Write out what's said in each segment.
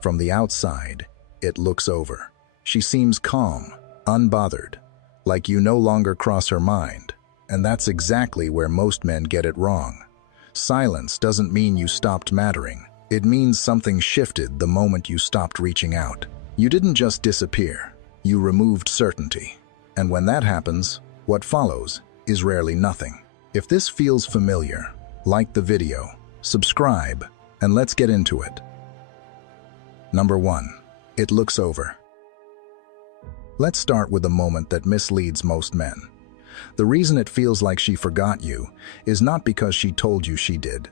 From the outside, it looks over. She seems calm, unbothered, like you no longer cross her mind. And that's exactly where most men get it wrong. Silence doesn't mean you stopped mattering. It means something shifted the moment you stopped reaching out. You didn't just disappear, you removed certainty. And when that happens, what follows is rarely nothing. If this feels familiar, like the video, subscribe, and let's get into it. Number 1. It looks over. Let's start with a moment that misleads most men. The reason it feels like she forgot you is not because she told you she did.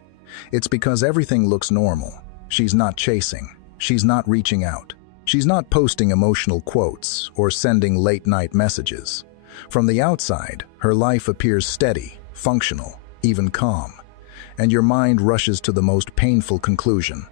It's because everything looks normal. She's not chasing. She's not reaching out. She's not posting emotional quotes or sending late-night messages. From the outside, her life appears steady, functional, even calm. And your mind rushes to the most painful conclusion.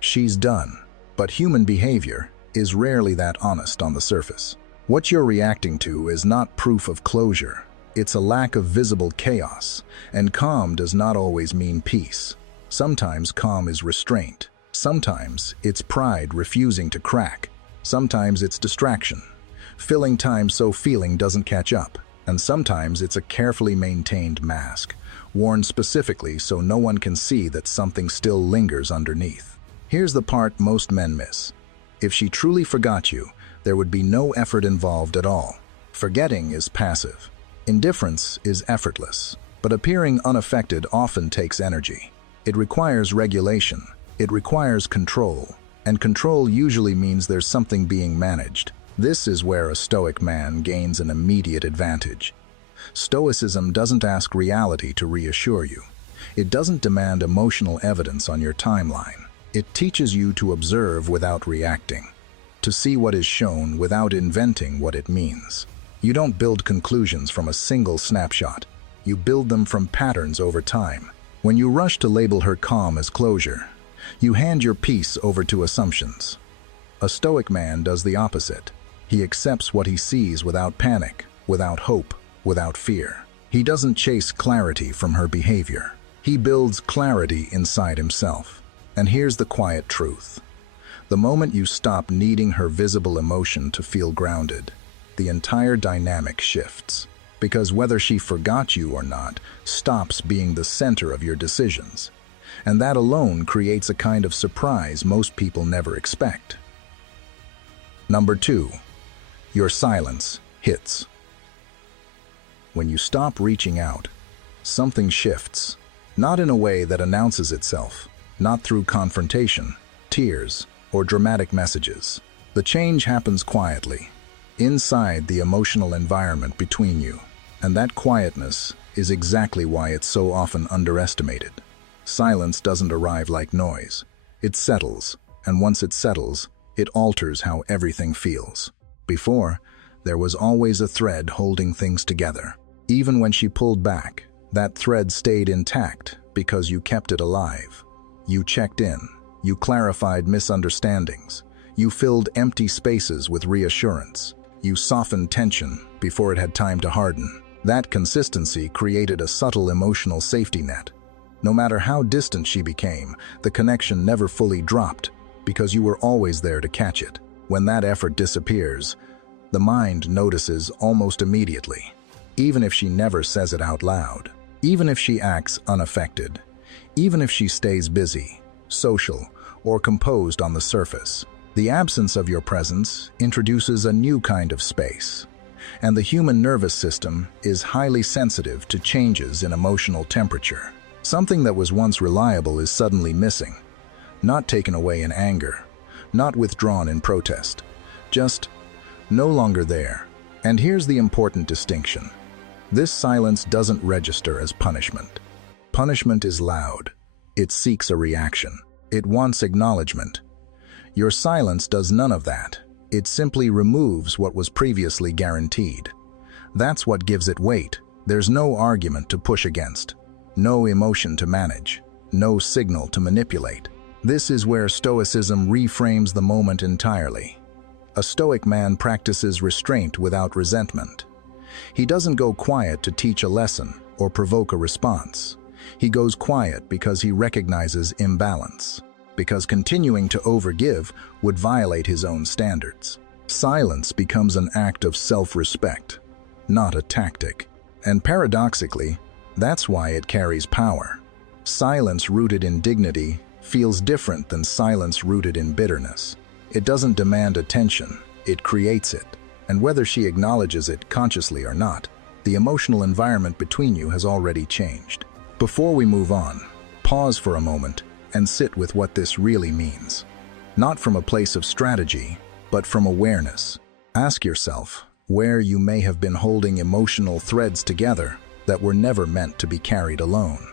She's done. But human behavior is rarely that honest on the surface. What you're reacting to is not proof of closure. It's a lack of visible chaos, and calm does not always mean peace. Sometimes calm is restraint. Sometimes it's pride refusing to crack. Sometimes it's distraction, filling time so feeling doesn't catch up. And sometimes it's a carefully maintained mask, worn specifically so no one can see that something still lingers underneath. Here's the part most men miss. If she truly forgot you, there would be no effort involved at all. Forgetting is passive. Indifference is effortless, but appearing unaffected often takes energy. It requires regulation, it requires control, and control usually means there's something being managed. This is where a Stoic man gains an immediate advantage. Stoicism doesn't ask reality to reassure you. It doesn't demand emotional evidence on your timeline. It teaches you to observe without reacting, to see what is shown without inventing what it means. You don't build conclusions from a single snapshot. You build them from patterns over time. When you rush to label her calm as closure, you hand your peace over to assumptions. A Stoic man does the opposite. He accepts what he sees without panic, without hope, without fear. He doesn't chase clarity from her behavior. He builds clarity inside himself. And here's the quiet truth. The moment you stop needing her visible emotion to feel grounded, the entire dynamic shifts. Because whether she forgot you or not stops being the center of your decisions. And that alone creates a kind of surprise most people never expect. Number 2. Your silence hits. When you stop reaching out, something shifts. Not in a way that announces itself, not through confrontation, tears, or dramatic messages. The change happens quietly, inside the emotional environment between you. And that quietness is exactly why it's so often underestimated. Silence doesn't arrive like noise. It settles, and once it settles, it alters how everything feels. Before, there was always a thread holding things together. Even when she pulled back, that thread stayed intact because you kept it alive. You checked in, you clarified misunderstandings, you filled empty spaces with reassurance, you softened tension before it had time to harden. That consistency created a subtle emotional safety net. No matter how distant she became, the connection never fully dropped because you were always there to catch it. When that effort disappears, the mind notices almost immediately, even if she never says it out loud, even if she acts unaffected, even if she stays busy, social, or composed on the surface. The absence of your presence introduces a new kind of space, and the human nervous system is highly sensitive to changes in emotional temperature. Something that was once reliable is suddenly missing, not taken away in anger, not withdrawn in protest, just no longer there. And here's the important distinction. This silence doesn't register as punishment. Punishment is loud. It seeks a reaction. It wants acknowledgement. Your silence does none of that. It simply removes what was previously guaranteed. That's what gives it weight. There's no argument to push against, no emotion to manage, no signal to manipulate. This is where Stoicism reframes the moment entirely. A Stoic man practices restraint without resentment. He doesn't go quiet to teach a lesson or provoke a response. He goes quiet because he recognizes imbalance. because continuing to overgive would violate his own standards. Silence becomes an act of self-respect, not a tactic. And paradoxically, that's why it carries power. Silence rooted in dignity feels different than silence rooted in bitterness. It doesn't demand attention, it creates it. And whether she acknowledges it consciously or not, the emotional environment between you has already changed. Before we move on, pause for a moment and sit with what this really means. Not from a place of strategy, but from awareness. Ask yourself where you may have been holding emotional threads together that were never meant to be carried alone.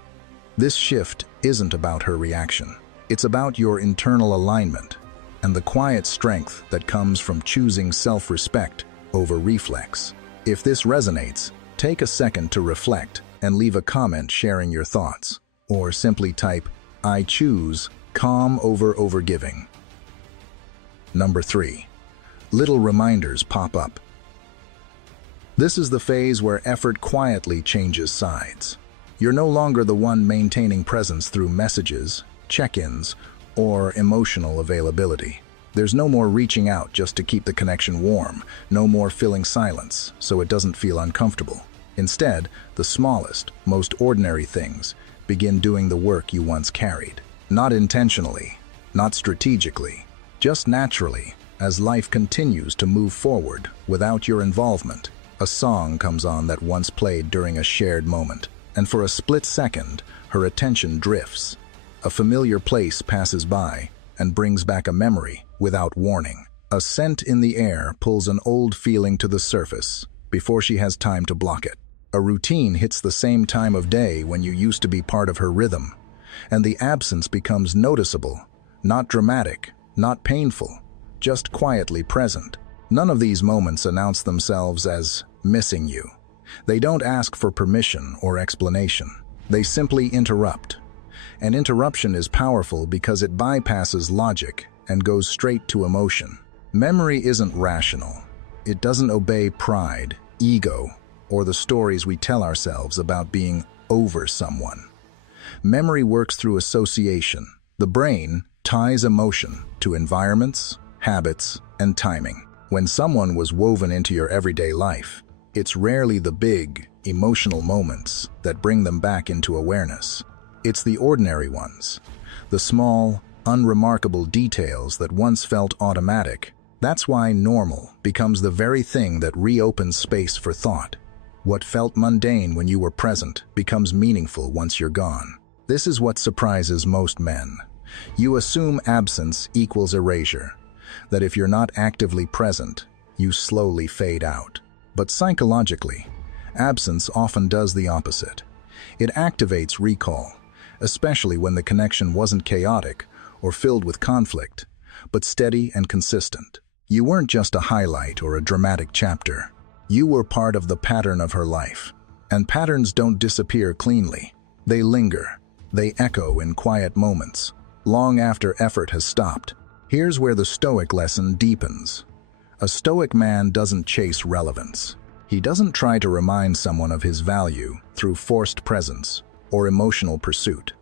This shift isn't about her reaction. It's about your internal alignment and the quiet strength that comes from choosing self-respect over reflex. If this resonates, take a second to reflect and leave a comment sharing your thoughts, or simply type, "I choose calm over overgiving." Number 3. Little reminders pop up. This is the phase where effort quietly changes sides. You're no longer the one maintaining presence through messages, check-ins, or emotional availability. There's no more reaching out just to keep the connection warm, no more filling silence so it doesn't feel uncomfortable. Instead, the smallest, most ordinary things begin doing the work you once carried. Not intentionally, not strategically, just naturally, as life continues to move forward without your involvement. A song comes on that once played during a shared moment, and for a split second, her attention drifts. A familiar place passes by and brings back a memory without warning. A scent in the air pulls an old feeling to the surface before she has time to block it. A routine hits the same time of day when you used to be part of her rhythm, and the absence becomes noticeable, not dramatic, not painful, just quietly present. None of these moments announce themselves as missing you. They don't ask for permission or explanation. They simply interrupt. An interruption is powerful because it bypasses logic and goes straight to emotion. Memory isn't rational. It doesn't obey pride, ego, or the stories we tell ourselves about being over someone. Memory works through association. The brain ties emotion to environments, habits, and timing. When someone was woven into your everyday life, it's rarely the big, emotional moments that bring them back into awareness. It's the ordinary ones, the small, unremarkable details that once felt automatic. That's why normal becomes the very thing that reopens space for thought. What felt mundane when you were present becomes meaningful once you're gone. This is what surprises most men. You assume absence equals erasure, that if you're not actively present, you slowly fade out. But psychologically, absence often does the opposite. It activates recall, especially when the connection wasn't chaotic or filled with conflict, but steady and consistent. You weren't just a highlight or a dramatic chapter. You were part of the pattern of her life. And patterns don't disappear cleanly. They linger. They echo in quiet moments, long after effort has stopped. Here's where the Stoic lesson deepens. A Stoic man doesn't chase relevance. He doesn't try to remind someone of his value through forced presence or emotional pursuit.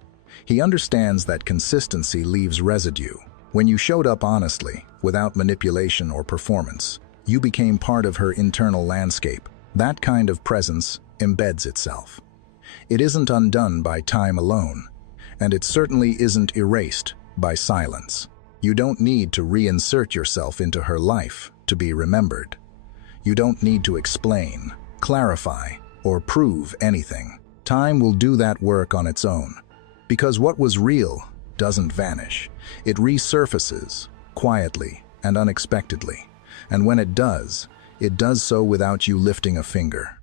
He understands that consistency leaves residue. When you showed up honestly, without manipulation or performance, you became part of her internal landscape. That kind of presence embeds itself. It isn't undone by time alone, and it certainly isn't erased by silence. You don't need to reinsert yourself into her life to be remembered. You don't need to explain, clarify, or prove anything. Time will do that work on its own, because what was real doesn't vanish. It resurfaces, quietly and unexpectedly. And when it does so without you lifting a finger.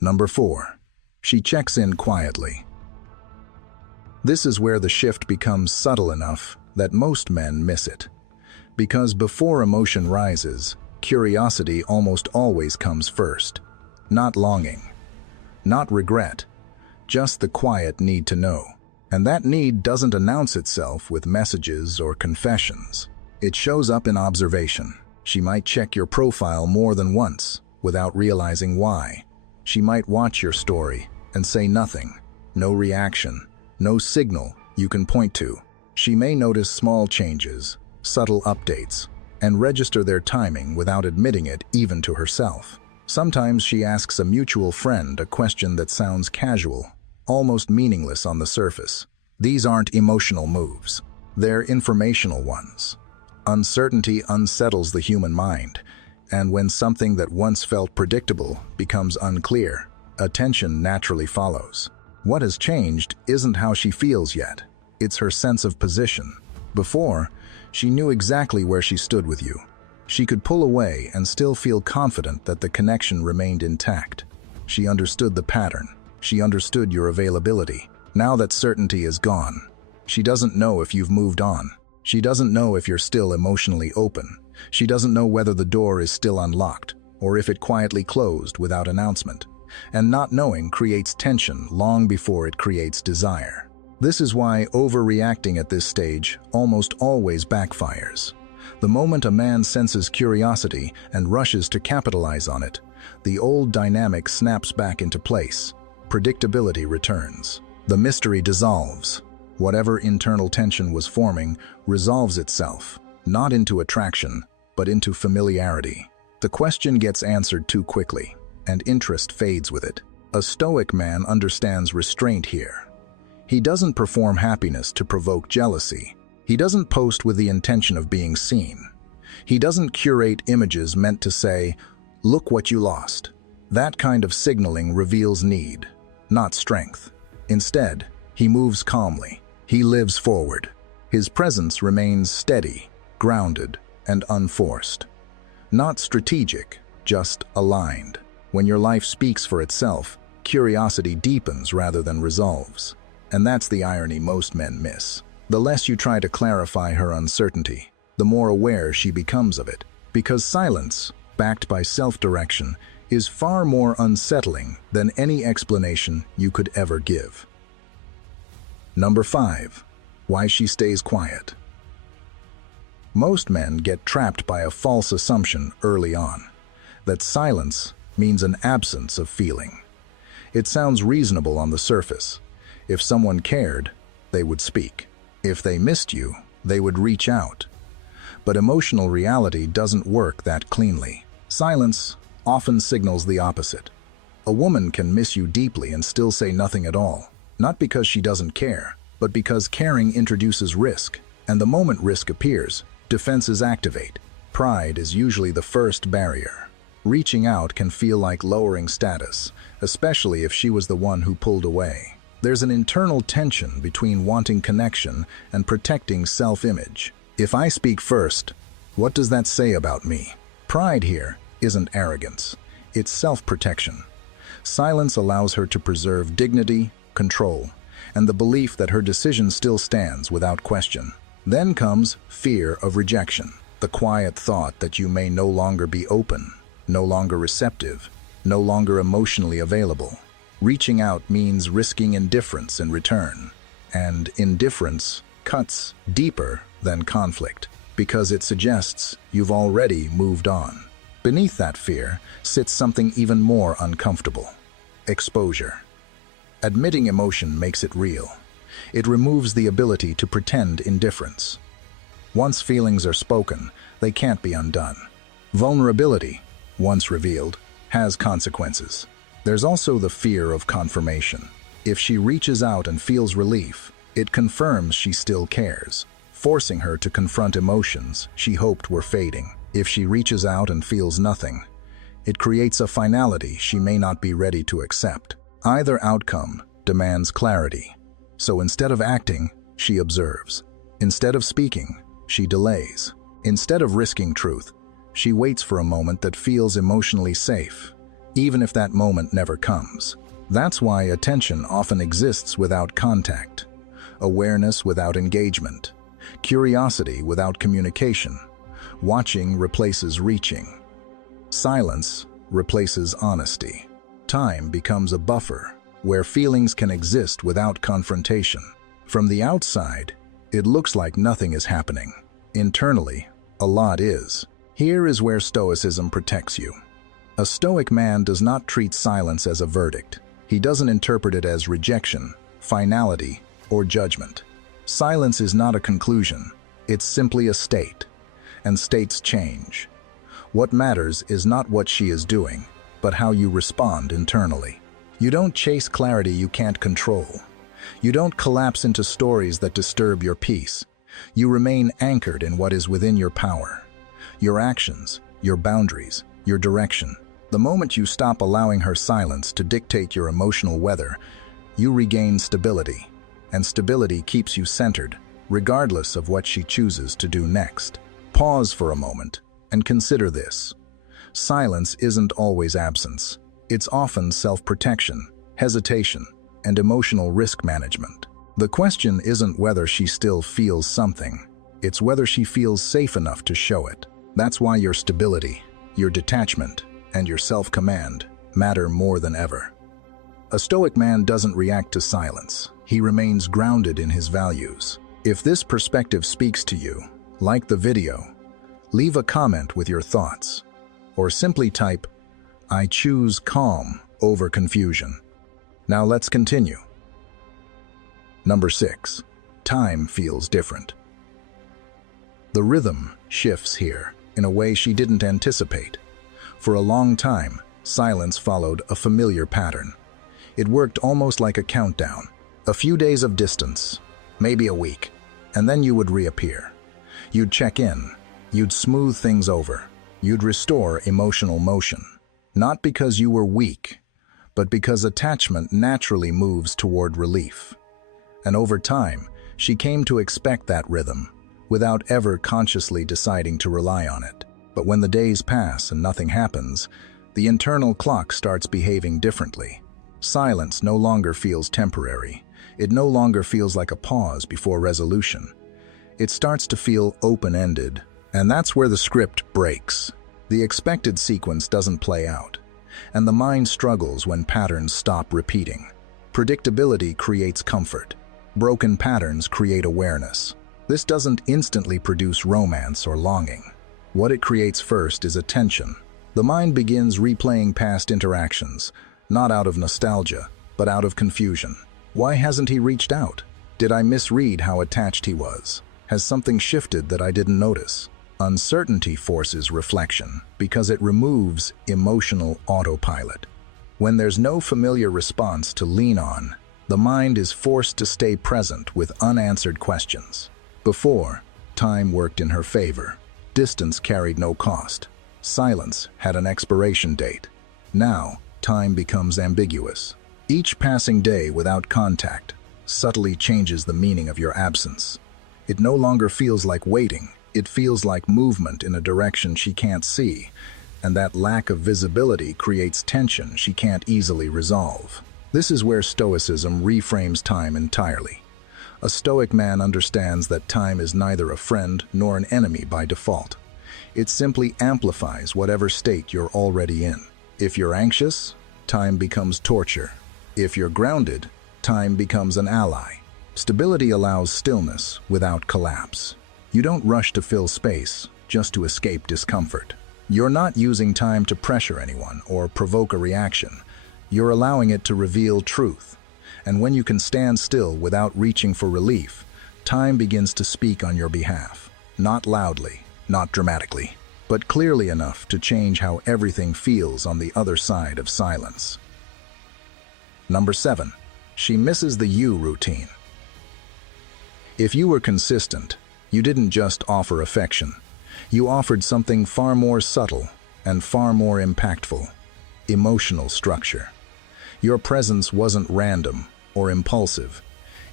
Number 4. She checks in quietly. This is where the shift becomes subtle enough that most men miss it. Because before emotion rises, curiosity almost always comes first. Not longing, not regret, just the quiet need to know. And that need doesn't announce itself with messages or confessions. It shows up in observation. She might check your profile more than once without realizing why. She might watch your story and say nothing, no reaction, no signal you can point to. She may notice small changes, subtle updates, and register their timing without admitting it even to herself. Sometimes she asks a mutual friend a question that sounds casual, almost meaningless on the surface. These aren't emotional moves. They're informational ones. Uncertainty unsettles the human mind, and when something that once felt predictable becomes unclear, attention naturally follows. What has changed isn't how she feels yet. It's her sense of position. Before, she knew exactly where she stood with you. She could pull away and still feel confident that the connection remained intact. She understood the pattern. She understood your availability. Now that certainty is gone, she doesn't know if you've moved on. She doesn't know if you're still emotionally open. She doesn't know whether the door is still unlocked or if it quietly closed without announcement. And not knowing creates tension long before it creates desire. This is why overreacting at this stage almost always backfires. The moment a man senses curiosity and rushes to capitalize on it, the old dynamic snaps back into place. Predictability returns. The mystery dissolves. Whatever internal tension was forming resolves itself, not into attraction, but into familiarity. The question gets answered too quickly, and interest fades with it. A Stoic man understands restraint here. He doesn't perform happiness to provoke jealousy. He doesn't post with the intention of being seen. He doesn't curate images meant to say, "Look what you lost." That kind of signaling reveals need, not strength. Instead, he moves calmly. He lives forward. His presence remains steady, grounded, and unforced. Not strategic, just aligned. When your life speaks for itself, curiosity deepens rather than resolves. And that's the irony most men miss. The less you try to clarify her uncertainty, the more aware she becomes of it. Because silence, backed by self-direction, is far more unsettling than any explanation you could ever give. Number 5. Why she stays quiet. Most men get trapped by a false assumption early on, that silence means an absence of feeling. It sounds reasonable on the surface. If someone cared, they would speak. If they missed you, they would reach out. But emotional reality doesn't work that cleanly. Silence often signals the opposite. A woman can miss you deeply and still say nothing at all, not because she doesn't care, but because caring introduces risk, and the moment risk appears, defenses activate. Pride is usually the first barrier. Reaching out can feel like lowering status, especially if she was the one who pulled away. There's an internal tension between wanting connection and protecting self-image. If I speak first, what does that say about me? Pride here isn't arrogance, it's self-protection. Silence allows her to preserve dignity, control, and the belief that her decision still stands without question. Then comes fear of rejection, the quiet thought that you may no longer be open, no longer receptive, no longer emotionally available. Reaching out means risking indifference in return, and indifference cuts deeper than conflict because it suggests you've already moved on. Beneath that fear sits something even more uncomfortable: exposure. Admitting emotion makes it real. It removes the ability to pretend indifference. Once feelings are spoken, they can't be undone. Vulnerability, once revealed, has consequences. There's also the fear of confirmation. If she reaches out and feels relief, it confirms she still cares, forcing her to confront emotions she hoped were fading. If she reaches out and feels nothing, it creates a finality she may not be ready to accept. Either outcome demands clarity. So instead of acting, she observes. Instead of speaking, she delays. Instead of risking truth, she waits for a moment that feels emotionally safe, even if that moment never comes. That's why attention often exists without contact, awareness without engagement, curiosity without communication. Watching replaces reaching. Silence replaces honesty. Time becomes a buffer where feelings can exist without confrontation. From the outside, it looks like nothing is happening. Internally, a lot is. Here is where Stoicism protects you. A Stoic man does not treat silence as a verdict. He doesn't interpret it as rejection, finality, or judgment. Silence is not a conclusion, it's simply a state, and states change. What matters is not what she is doing, but how you respond internally. You don't chase clarity you can't control. You don't collapse into stories that disturb your peace. You remain anchored in what is within your power. Your actions, your boundaries, your direction. The moment you stop allowing her silence to dictate your emotional weather, you regain stability, and stability keeps you centered, regardless of what she chooses to do next. Pause for a moment and consider this. Silence isn't always absence. It's often self-protection, hesitation, and emotional risk management. The question isn't whether she still feels something, it's whether she feels safe enough to show it. That's why your stability, your detachment, and your self-command matter more than ever. A Stoic man doesn't react to silence. He remains grounded in his values. If this perspective speaks to you, like the video, leave a comment with your thoughts, or simply type, "I choose calm over confusion." Now let's continue. Number 6. Time feels different. The rhythm shifts here in a way she didn't anticipate. For a long time, silence followed a familiar pattern. It worked almost like a countdown. A few days of distance, maybe a week, and then you would reappear. You'd check in, you'd smooth things over, you'd restore emotional motion. Not because you were weak, but because attachment naturally moves toward relief. And over time, she came to expect that rhythm, without ever consciously deciding to rely on it. But when the days pass and nothing happens, the internal clock starts behaving differently. Silence no longer feels temporary. It no longer feels like a pause before resolution. It starts to feel open-ended, and that's where the script breaks. The expected sequence doesn't play out, and the mind struggles when patterns stop repeating. Predictability creates comfort. Broken patterns create awareness. This doesn't instantly produce romance or longing. What it creates first is attention. The mind begins replaying past interactions, not out of nostalgia, but out of confusion. Why hasn't he reached out? Did I misread how attached he was? Has something shifted that I didn't notice? Uncertainty forces reflection because it removes emotional autopilot. When there's no familiar response to lean on, the mind is forced to stay present with unanswered questions. Before, time worked in her favor. Distance carried no cost. Silence had an expiration date. Now, time becomes ambiguous. Each passing day without contact subtly changes the meaning of your absence. It no longer feels like waiting. It feels like movement in a direction she can't see, and that lack of visibility creates tension she can't easily resolve. This is where Stoicism reframes time entirely. A Stoic man understands that time is neither a friend nor an enemy by default. It simply amplifies whatever state you're already in. If you're anxious, time becomes torture. If you're grounded, time becomes an ally. Stability allows stillness without collapse. You don't rush to fill space just to escape discomfort. You're not using time to pressure anyone or provoke a reaction. You're allowing it to reveal truth. And when you can stand still without reaching for relief, time begins to speak on your behalf. Not loudly, not dramatically, but clearly enough to change how everything feels on the other side of silence. Number 7. She misses the you routine. If you were consistent, you didn't just offer affection. You offered something far more subtle and far more impactful: emotional structure. Your presence wasn't random or impulsive.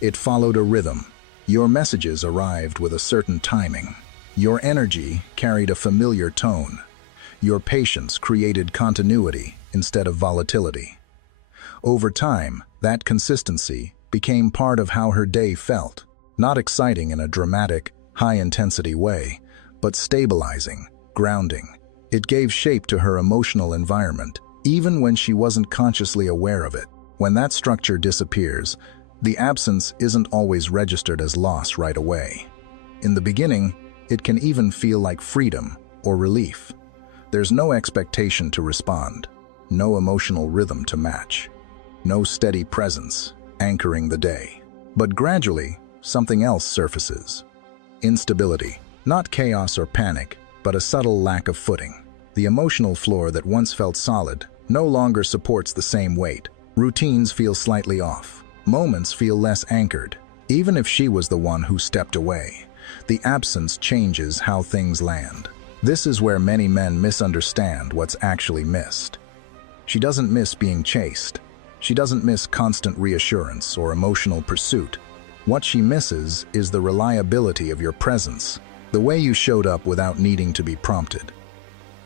It followed a rhythm. Your messages arrived with a certain timing. Your energy carried a familiar tone. Your patience created continuity instead of volatility. Over time, that consistency became part of how her day felt. Not exciting in a dramatic, high-intensity way, but stabilizing, grounding. It gave shape to her emotional environment, even when she wasn't consciously aware of it. When that structure disappears, the absence isn't always registered as loss right away. In the beginning, it can even feel like freedom or relief. There's no expectation to respond, no emotional rhythm to match, no steady presence anchoring the day. But gradually, something else surfaces. Instability. Not chaos or panic, but a subtle lack of footing. The emotional floor that once felt solid no longer supports the same weight. Routines feel slightly off. Moments feel less anchored. Even if she was the one who stepped away, the absence changes how things land. This is where many men misunderstand what's actually missed. She doesn't miss being chased. She doesn't miss constant reassurance or emotional pursuit. What she misses is the reliability of your presence, the way you showed up without needing to be prompted.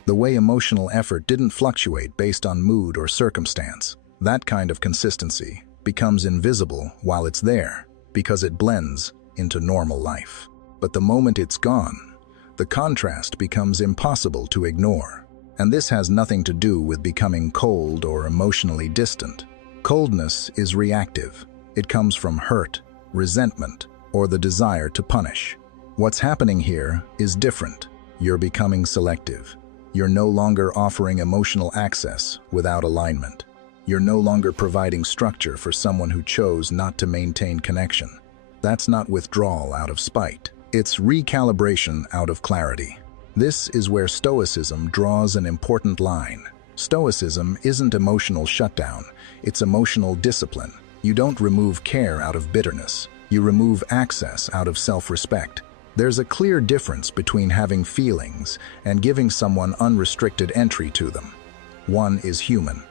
The way emotional effort didn't fluctuate based on mood or circumstance. That kind of consistency becomes invisible while it's there because it blends into normal life. But the moment it's gone, the contrast becomes impossible to ignore. And this has nothing to do with becoming cold or emotionally distant. Coldness is reactive. It comes from hurt, resentment, or the desire to punish. What's happening here is different. You're becoming selective. You're no longer offering emotional access without alignment. You're no longer providing structure for someone who chose not to maintain connection. That's not withdrawal out of spite. It's recalibration out of clarity. This is where Stoicism draws an important line. Stoicism isn't emotional shutdown, it's emotional discipline. You don't remove care out of bitterness. You remove access out of self-respect. There's a clear difference between having feelings and giving someone unrestricted entry to them. One is human.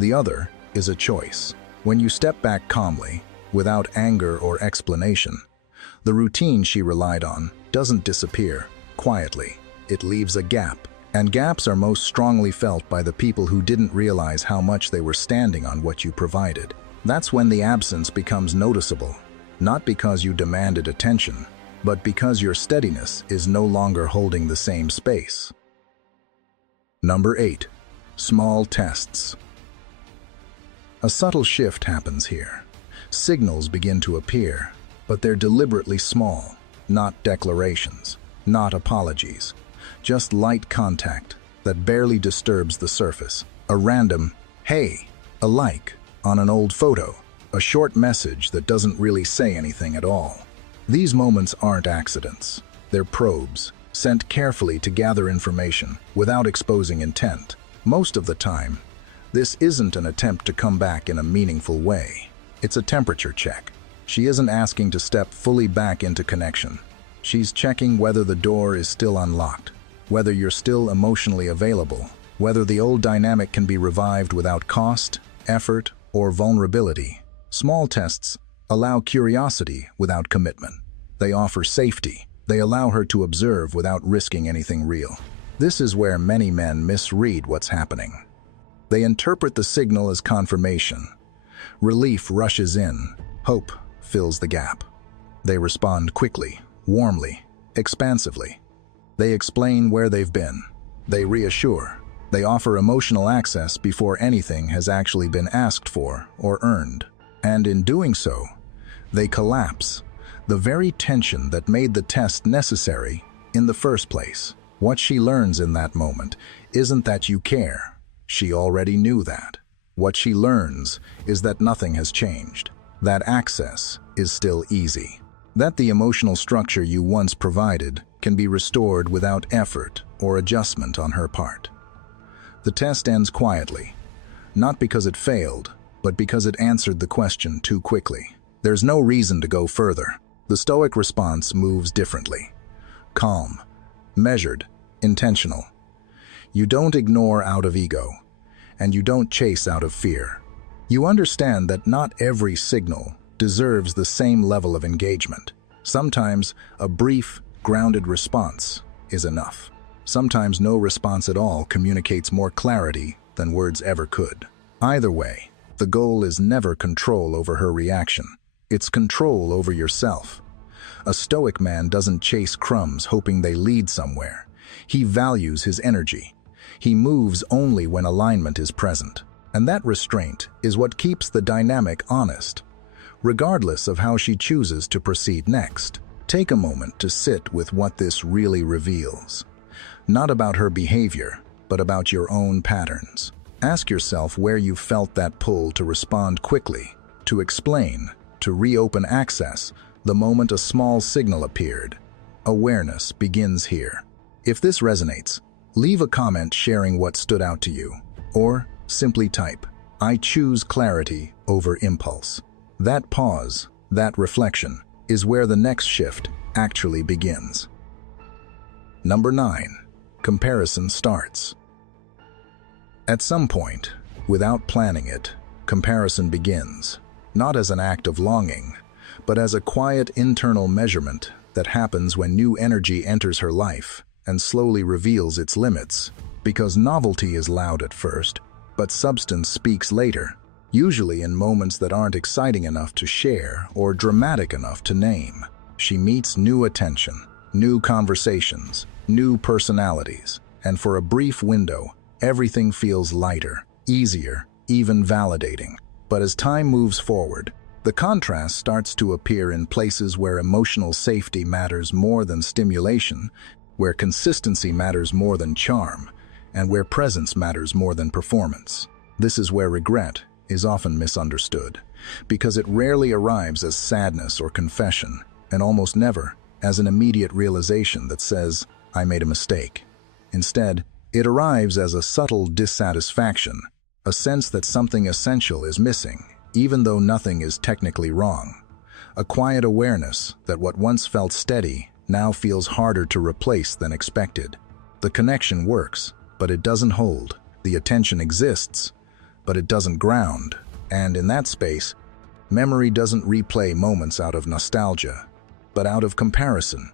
The other is a choice. When you step back calmly, without anger or explanation, the routine she relied on doesn't disappear quietly. It leaves a gap. And gaps are most strongly felt by the people who didn't realize how much they were standing on what you provided. That's when the absence becomes noticeable, not because you demanded attention, but because your steadiness is no longer holding the same space. Number 8. Small tests. A subtle shift happens here. Signals begin to appear, but they're deliberately small, not declarations, not apologies. Just light contact that barely disturbs the surface. A random, hey, a like on an old photo, a short message that doesn't really say anything at all. These moments aren't accidents. They're probes, sent carefully to gather information without exposing intent. Most of the time, this isn't an attempt to come back in a meaningful way. It's a temperature check. She isn't asking to step fully back into connection. She's checking whether the door is still unlocked, whether you're still emotionally available, whether the old dynamic can be revived without cost, effort, or vulnerability. Small tests allow curiosity without commitment. They offer safety. They allow her to observe without risking anything real. This is where many men misread what's happening. They interpret the signal as confirmation. Relief rushes in. Hope fills the gap. They respond quickly, warmly, expansively. They explain where they've been. They reassure. They offer emotional access before anything has actually been asked for or earned. And in doing so, they collapse the very tension that made the test necessary in the first place. What she learns in that moment isn't that you care. She already knew that. What she learns is that nothing has changed. That access is still easy. That the emotional structure you once provided can be restored without effort or adjustment on her part. The test ends quietly, not because it failed, but because it answered the question too quickly. There's no reason to go further. The Stoic response moves differently. Calm, measured, intentional. You don't ignore out of ego, and you don't chase out of fear. You understand that not every signal deserves the same level of engagement. Sometimes a brief, grounded response is enough. Sometimes no response at all communicates more clarity than words ever could. Either way, the goal is never control over her reaction. It's control over yourself. A Stoic man doesn't chase crumbs hoping they lead somewhere. He values his energy. He moves only when alignment is present. And that restraint is what keeps the dynamic honest, regardless of how she chooses to proceed next. Take a moment to sit with what this really reveals. Not about her behavior, but about your own patterns. Ask yourself where you felt that pull to respond quickly, to explain, to reopen access, the moment a small signal appeared. Awareness begins here. If this resonates, leave a comment sharing what stood out to you, or simply type, "I choose clarity over impulse." That pause, that reflection, is where the next shift actually begins. Number 9. Comparison starts. At some point, without planning it, comparison begins, not as an act of longing, but as a quiet internal measurement that happens when new energy enters her life and slowly reveals its limits, because novelty is loud at first, but substance speaks later, usually in moments that aren't exciting enough to share or dramatic enough to name. She meets new attention, new conversations, new personalities, and for a brief window, everything feels lighter, easier, even validating. But as time moves forward, the contrast starts to appear in places where emotional safety matters more than stimulation, where consistency matters more than charm, and where presence matters more than performance. This is where regret is often misunderstood, because it rarely arrives as sadness or confession, and almost never as an immediate realization that says, "I made a mistake." Instead, it arrives as a subtle dissatisfaction, a sense that something essential is missing, even though nothing is technically wrong. A quiet awareness that what once felt steady now feels harder to replace than expected. The connection works, but it doesn't hold. The attention exists, but it doesn't ground. And in that space, memory doesn't replay moments out of nostalgia, but out of comparison,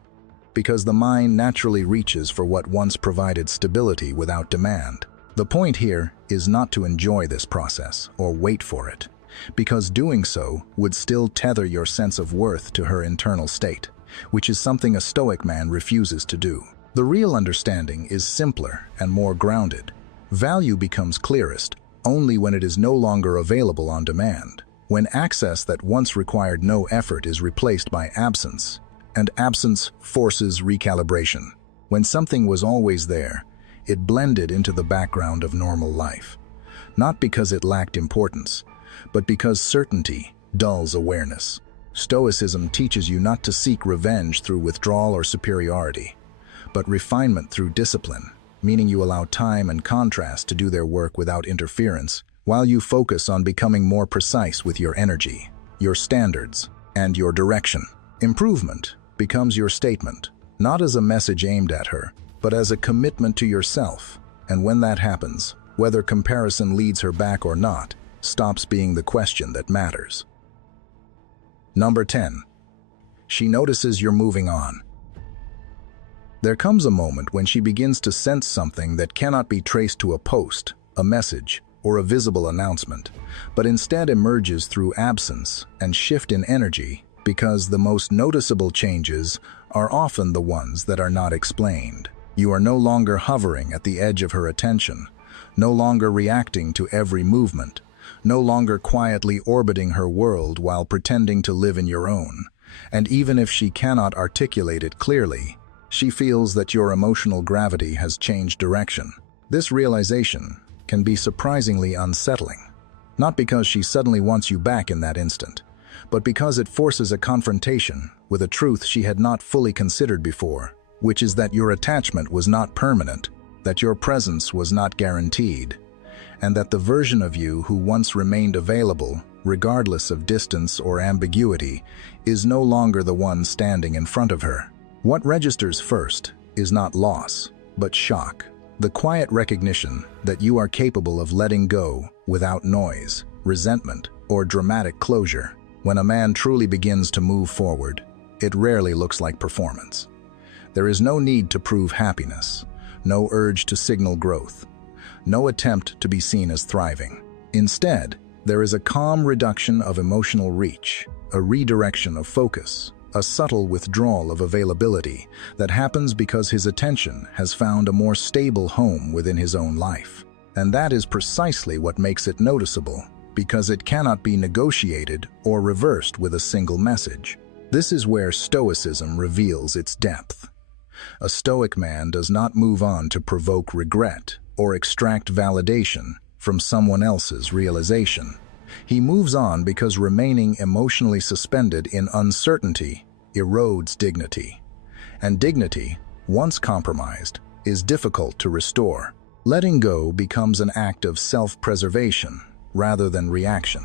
because the mind naturally reaches for what once provided stability without demand. The point here is not to enjoy this process or wait for it, because doing so would still tether your sense of worth to her internal state, which is something a Stoic man refuses to do. The real understanding is simpler and more grounded. Value becomes clearest only when it is no longer available on demand, when access that once required no effort is replaced by absence, and absence forces recalibration. When something was always there, it blended into the background of normal life, not because it lacked importance, but because certainty dulls awareness. Stoicism teaches you not to seek revenge through withdrawal or superiority, but refinement through discipline, meaning you allow time and contrast to do their work without interference, while you focus on becoming more precise with your energy, your standards, and your direction. Improvement becomes your statement, not as a message aimed at her, but as a commitment to yourself. And when that happens, whether comparison leads her back or not, stops being the question that matters. Number 10. She notices you're moving on. There comes a moment when she begins to sense something that cannot be traced to a post, a message, or a visible announcement, but instead emerges through absence and shift in energy, because the most noticeable changes are often the ones that are not explained. You are no longer hovering at the edge of her attention, no longer reacting to every movement, no longer quietly orbiting her world while pretending to live in your own. And even if she cannot articulate it clearly, she feels that your emotional gravity has changed direction. This realization can be surprisingly unsettling, not because she suddenly wants you back in that instant, but because it forces a confrontation with a truth she had not fully considered before, which is that your attachment was not permanent, that your presence was not guaranteed, and that the version of you who once remained available, regardless of distance or ambiguity, is no longer the one standing in front of her. What registers first is not loss, but shock. The quiet recognition that you are capable of letting go without noise, resentment, or dramatic closure. When a man truly begins to move forward, it rarely looks like performance. There is no need to prove happiness, no urge to signal growth, no attempt to be seen as thriving. Instead, there is a calm reduction of emotional reach, a redirection of focus, a subtle withdrawal of availability that happens because his attention has found a more stable home within his own life. And that is precisely what makes it noticeable, because it cannot be negotiated or reversed with a single message. This is where Stoicism reveals its depth. A Stoic man does not move on to provoke regret or extract validation from someone else's realization. He moves on because remaining emotionally suspended in uncertainty erodes dignity. And dignity, once compromised, is difficult to restore. Letting go becomes an act of self-preservation rather than reaction.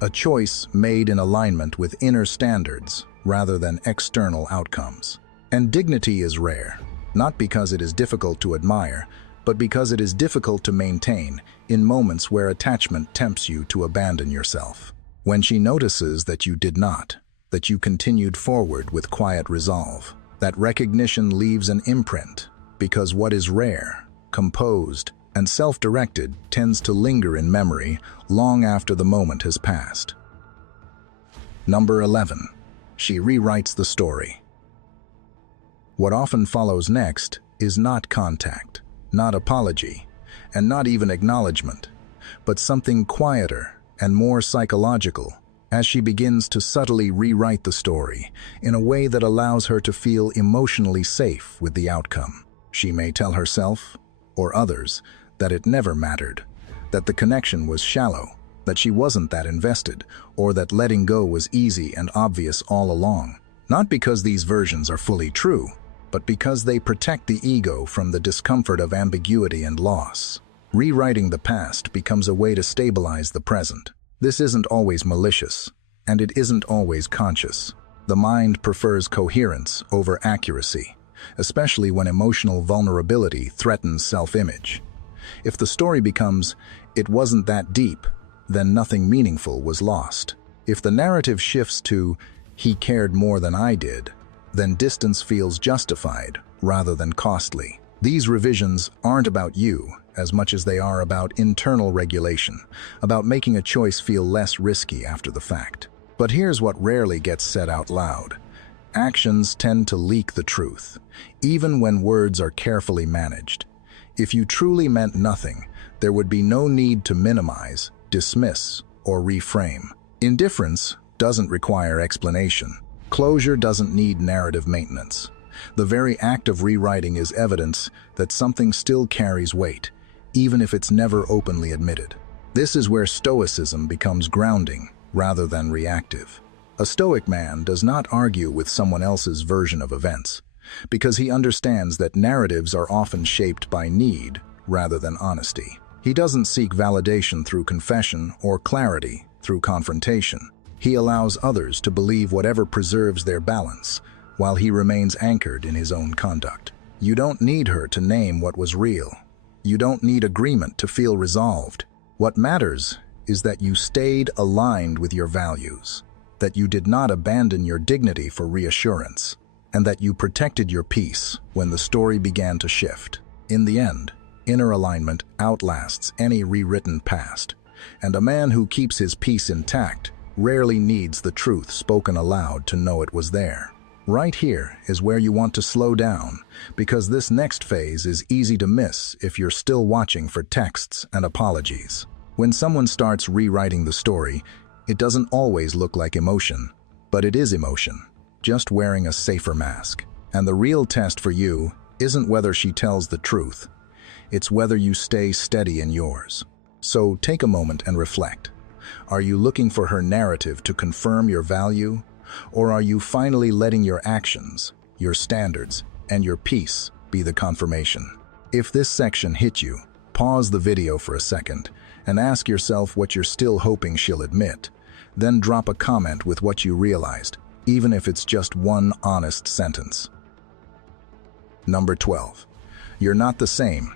A choice made in alignment with inner standards rather than external outcomes. And dignity is rare, not because it is difficult to admire, but because it is difficult to maintain in moments where attachment tempts you to abandon yourself. When she notices that you did not, that you continued forward with quiet resolve, that recognition leaves an imprint, because what is rare, composed, and self-directed tends to linger in memory long after the moment has passed. Number 11. She rewrites the story. What often follows next is not contact, not apology, and not even acknowledgement, but something quieter and more psychological, as she begins to subtly rewrite the story in a way that allows her to feel emotionally safe with the outcome. She may tell herself, or others, that it never mattered, that the connection was shallow, that she wasn't that invested, or that letting go was easy and obvious all along. Not because these versions are fully true, but because they protect the ego from the discomfort of ambiguity and loss. Rewriting the past becomes a way to stabilize the present. This isn't always malicious, and it isn't always conscious. The mind prefers coherence over accuracy, especially when emotional vulnerability threatens self-image. If the story becomes, "It wasn't that deep," then nothing meaningful was lost. If the narrative shifts to, "He cared more than I did," then distance feels justified rather than costly. These revisions aren't about you as much as they are about internal regulation, about making a choice feel less risky after the fact. But here's what rarely gets said out loud. Actions tend to leak the truth, even when words are carefully managed. If you truly meant nothing, there would be no need to minimize, dismiss, or reframe. Indifference doesn't require explanation. Closure doesn't need narrative maintenance. The very act of rewriting is evidence that something still carries weight, even if it's never openly admitted. This is where Stoicism becomes grounding rather than reactive. A Stoic man does not argue with someone else's version of events, because he understands that narratives are often shaped by need rather than honesty. He doesn't seek validation through confession or clarity through confrontation. He allows others to believe whatever preserves their balance, while he remains anchored in his own conduct. You don't need her to name what was real. You don't need agreement to feel resolved. What matters is that you stayed aligned with your values, that you did not abandon your dignity for reassurance, and that you protected your peace when the story began to shift. In the end, inner alignment outlasts any rewritten past, and a man who keeps his peace intact rarely needs the truth spoken aloud to know it was there. Right here is where you want to slow down, because this next phase is easy to miss if you're still watching for texts and apologies. When someone starts rewriting the story, it doesn't always look like emotion, but it is emotion, just wearing a safer mask. And the real test for you isn't whether she tells the truth, it's whether you stay steady in yours. So take a moment and reflect. Are you looking for her narrative to confirm your value? Or are you finally letting your actions, your standards, and your peace be the confirmation? If this section hit you, pause the video for a second and ask yourself what you're still hoping she'll admit. Then drop a comment with what you realized, even if it's just one honest sentence. Number 12. You're not the same.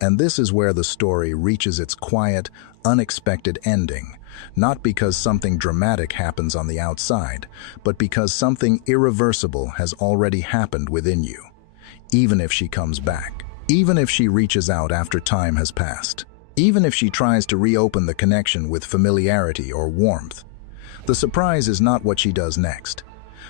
And this is where the story reaches its quiet, unexpected ending, not because something dramatic happens on the outside, but because something irreversible has already happened within you. Even if she comes back, even if she reaches out after time has passed, even if she tries to reopen the connection with familiarity or warmth, the surprise is not what she does next.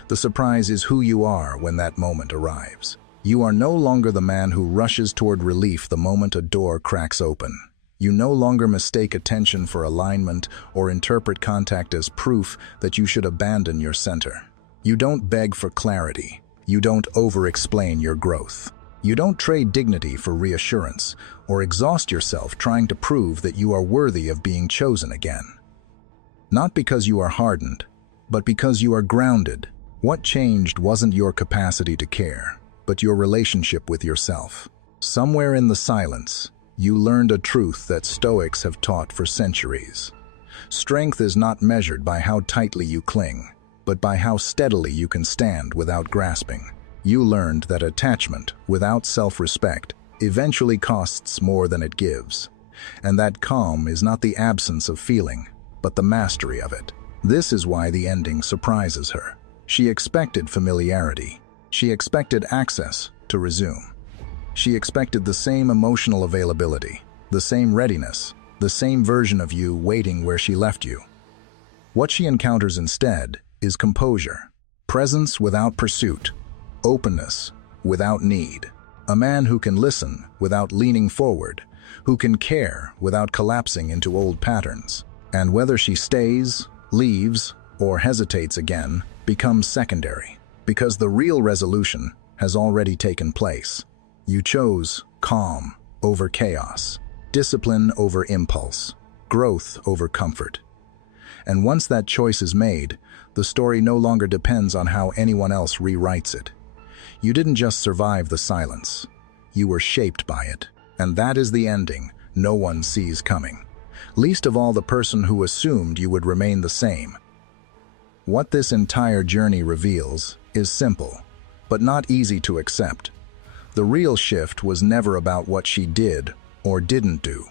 The surprise is who you are when that moment arrives. You are no longer the man who rushes toward relief the moment a door cracks open. You no longer mistake attention for alignment or interpret contact as proof that you should abandon your center. You don't beg for clarity. You don't over-explain your growth. You don't trade dignity for reassurance or exhaust yourself trying to prove that you are worthy of being chosen again. Not because you are hardened, but because you are grounded. What changed wasn't your capacity to care, but your relationship with yourself. Somewhere in the silence, you learned a truth that Stoics have taught for centuries. Strength is not measured by how tightly you cling, but by how steadily you can stand without grasping. You learned that attachment without self-respect eventually costs more than it gives, and that calm is not the absence of feeling, but the mastery of it. This is why the ending surprises her. She expected familiarity. She expected access to resume. She expected the same emotional availability, the same readiness, the same version of you waiting where she left you. What she encounters instead is composure, presence without pursuit, openness without need, a man who can listen without leaning forward, who can care without collapsing into old patterns. And whether she stays, leaves, or hesitates again becomes secondary, because the real resolution has already taken place. You chose calm over chaos, discipline over impulse, growth over comfort. And once that choice is made, the story no longer depends on how anyone else rewrites it. You didn't just survive the silence, you were shaped by it. And that is the ending no one sees coming, least of all the person who assumed you would remain the same. What this entire journey reveals is simple, but not easy to accept. The real shift was never about what she did or didn't do.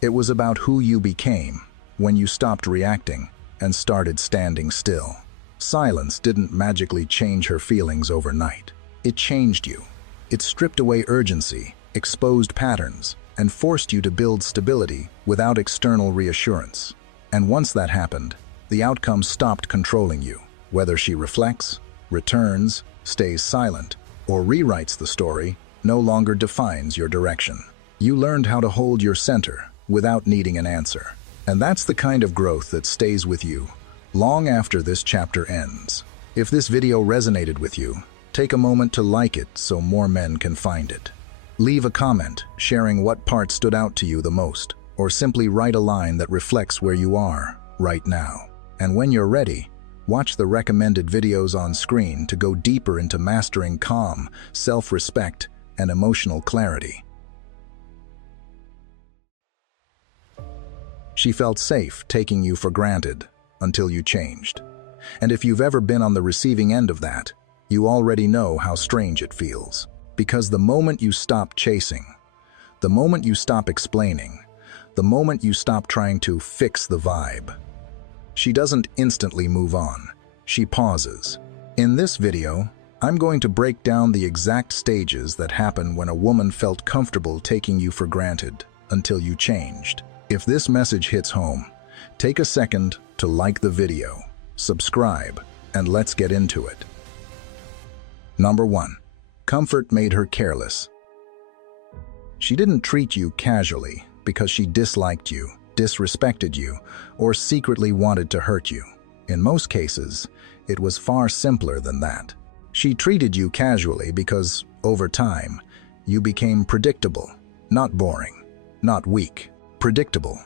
It was about who you became when you stopped reacting and started standing still. Silence didn't magically change her feelings overnight. It changed you. It stripped away urgency, exposed patterns, and forced you to build stability without external reassurance. And once that happened, the outcome stopped controlling you. Whether she reflects, returns, stays silent, or rewrites the story, no longer defines your direction. You learned how to hold your center without needing an answer. And that's the kind of growth that stays with you long after this chapter ends. If this video resonated with you, take a moment to like it so more men can find it. Leave a comment sharing what part stood out to you the most, or simply write a line that reflects where you are right now. And when you're ready, watch the recommended videos on screen to go deeper into mastering calm, self-respect, and emotional clarity. She felt safe taking you for granted until you changed. And if you've ever been on the receiving end of that, you already know how strange it feels. Because the moment you stop chasing, the moment you stop explaining, the moment you stop trying to fix the vibe, she doesn't instantly move on. She pauses. In this video, I'm going to break down the exact stages that happen when a woman felt comfortable taking you for granted until you changed. If this message hits home, take a second to like the video, subscribe, and let's get into it. Number 1. Comfort made her careless. She didn't treat you casually because she disliked you, disrespected you, or secretly wanted to hurt you. In most cases, it was far simpler than that. She treated you casually because, over time, you became predictable, not boring, not weak, predictable.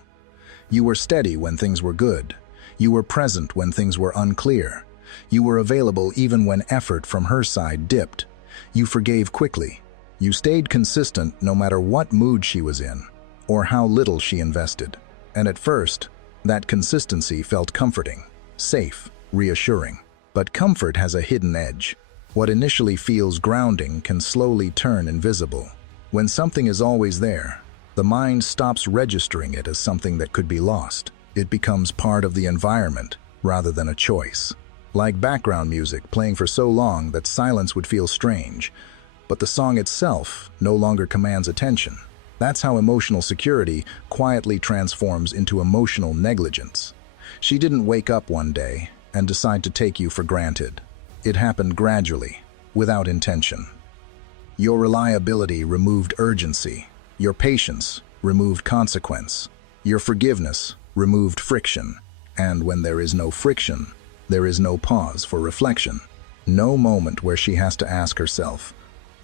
You were steady when things were good. You were present when things were unclear. You were available even when effort from her side dipped. You forgave quickly. You stayed consistent no matter what mood she was in or how little she invested. And at first, that consistency felt comforting, safe, reassuring. But comfort has a hidden edge. What initially feels grounding can slowly turn invisible. When something is always there, the mind stops registering it as something that could be lost. It becomes part of the environment rather than a choice. Like background music playing for so long that silence would feel strange, but the song itself no longer commands attention. That's how emotional security quietly transforms into emotional negligence. She didn't wake up one day and decide to take you for granted. It happened gradually, without intention. Your reliability removed urgency. Your patience removed consequence. Your forgiveness removed friction. And when there is no friction, there is no pause for reflection. No moment where she has to ask herself,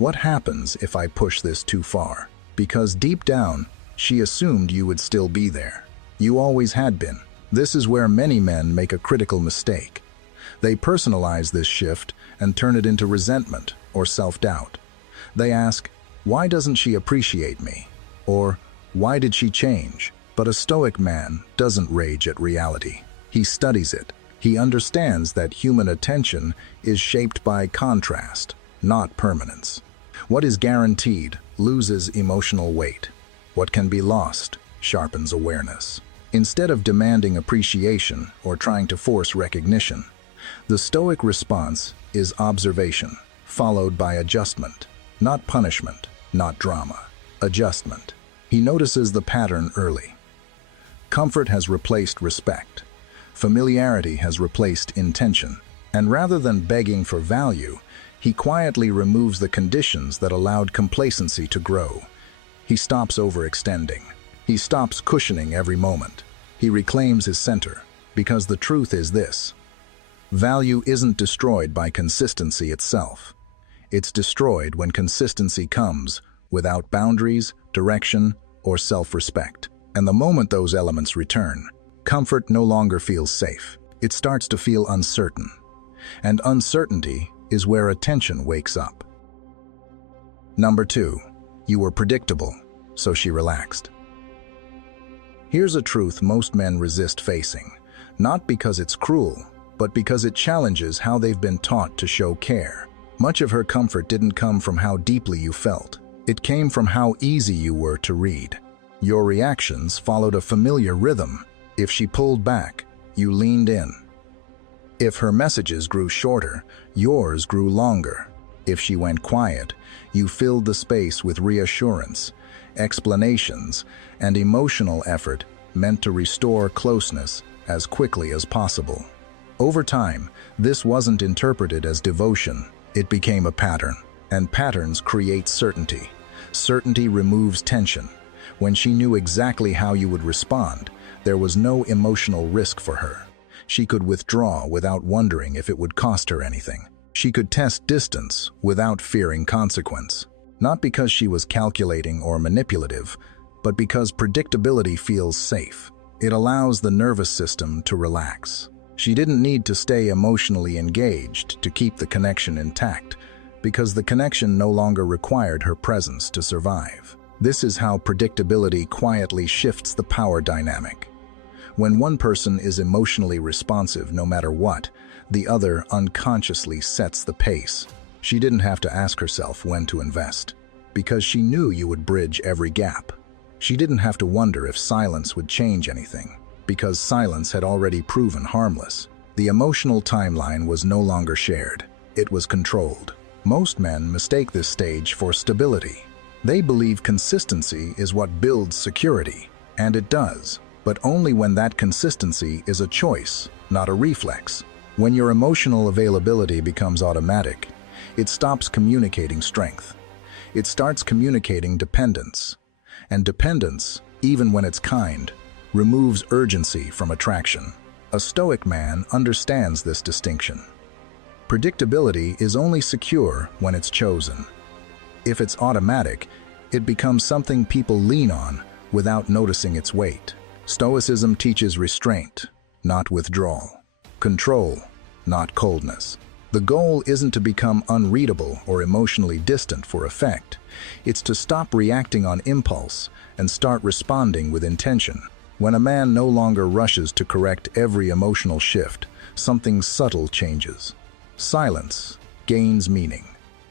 What happens if I push this too far? Because deep down, she assumed you would still be there. You always had been. This is where many men make a critical mistake. They personalize this shift and turn it into resentment or self-doubt. They ask, why doesn't she appreciate me? Or, why did she change? But a Stoic man doesn't rage at reality. He studies it. He understands that human attention is shaped by contrast, not permanence. What is guaranteed loses emotional weight. What can be lost sharpens awareness. Instead of demanding appreciation or trying to force recognition, the Stoic response is observation, followed by adjustment. Not punishment, not drama. Adjustment. He notices the pattern early. Comfort has replaced respect. Familiarity has replaced intention. And rather than begging for value, he quietly removes the conditions that allowed complacency to grow. He stops overextending. He stops cushioning every moment. He reclaims his center, because the truth is this: value isn't destroyed by consistency itself. It's destroyed when consistency comes without boundaries, direction, or self-respect. And the moment those elements return, comfort no longer feels safe. It starts to feel uncertain. And uncertainty is where attention wakes up. Number 2, you were predictable, so she relaxed. Here's a truth most men resist facing, not because it's cruel, but because it challenges how they've been taught to show care. Much of her comfort didn't come from how deeply you felt. It came from how easy you were to read. Your reactions followed a familiar rhythm. If she pulled back, you leaned in. If her messages grew shorter, yours grew longer. If she went quiet, you filled the space with reassurance, explanations, and emotional effort meant to restore closeness as quickly as possible. Over time, this wasn't interpreted as devotion. It became a pattern, and patterns create certainty. Certainty removes tension. When she knew exactly how you would respond, there was no emotional risk for her. She could withdraw without wondering if it would cost her anything. She could test distance without fearing consequence. Not because she was calculating or manipulative, but because predictability feels safe. It allows the nervous system to relax. She didn't need to stay emotionally engaged to keep the connection intact, because the connection no longer required her presence to survive. This is how predictability quietly shifts the power dynamic. When one person is emotionally responsive no matter what, the other unconsciously sets the pace. She didn't have to ask herself when to invest, because she knew you would bridge every gap. She didn't have to wonder if silence would change anything, because silence had already proven harmless. The emotional timeline was no longer shared. It was controlled. Most men mistake this stage for stability. They believe consistency is what builds security, and it does, but only when that consistency is a choice, not a reflex. When your emotional availability becomes automatic, it stops communicating strength. It starts communicating dependence. And dependence, even when it's kind, removes urgency from attraction. A Stoic man understands this distinction. Predictability is only secure when it's chosen. If it's automatic, it becomes something people lean on without noticing its weight. Stoicism teaches restraint, not withdrawal. Control, not coldness. The goal isn't to become unreadable or emotionally distant for effect. It's to stop reacting on impulse and start responding with intention. When a man no longer rushes to correct every emotional shift, something subtle changes. Silence gains meaning.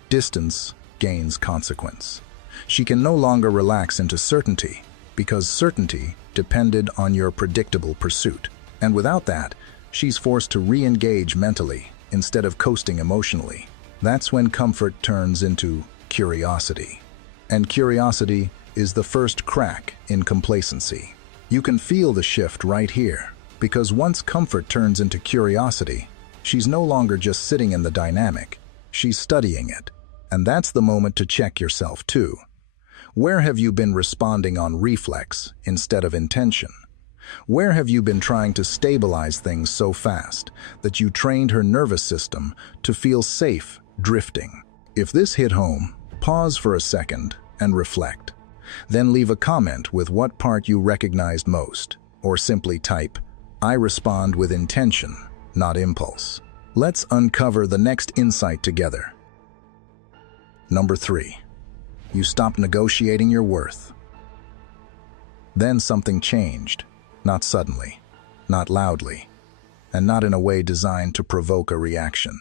Distance gains consequence. She can no longer relax into certainty, because certainty depended on your predictable pursuit. And without that, she's forced to re-engage mentally instead of coasting emotionally. That's when comfort turns into curiosity. And curiosity is the first crack in complacency. You can feel the shift right here, because once comfort turns into curiosity, she's no longer just sitting in the dynamic, she's studying it. And that's the moment to check yourself too. Where have you been responding on reflex instead of intention? Where have you been trying to stabilize things so fast that you trained her nervous system to feel safe drifting? If this hit home, Pause for a second and reflect. Then leave a comment with what part you recognized most, or simply type, "I respond with intention, not impulse." Let's uncover the next insight together. Number 3. You stopped negotiating your worth. Then something changed, not suddenly, not loudly, and not in a way designed to provoke a reaction.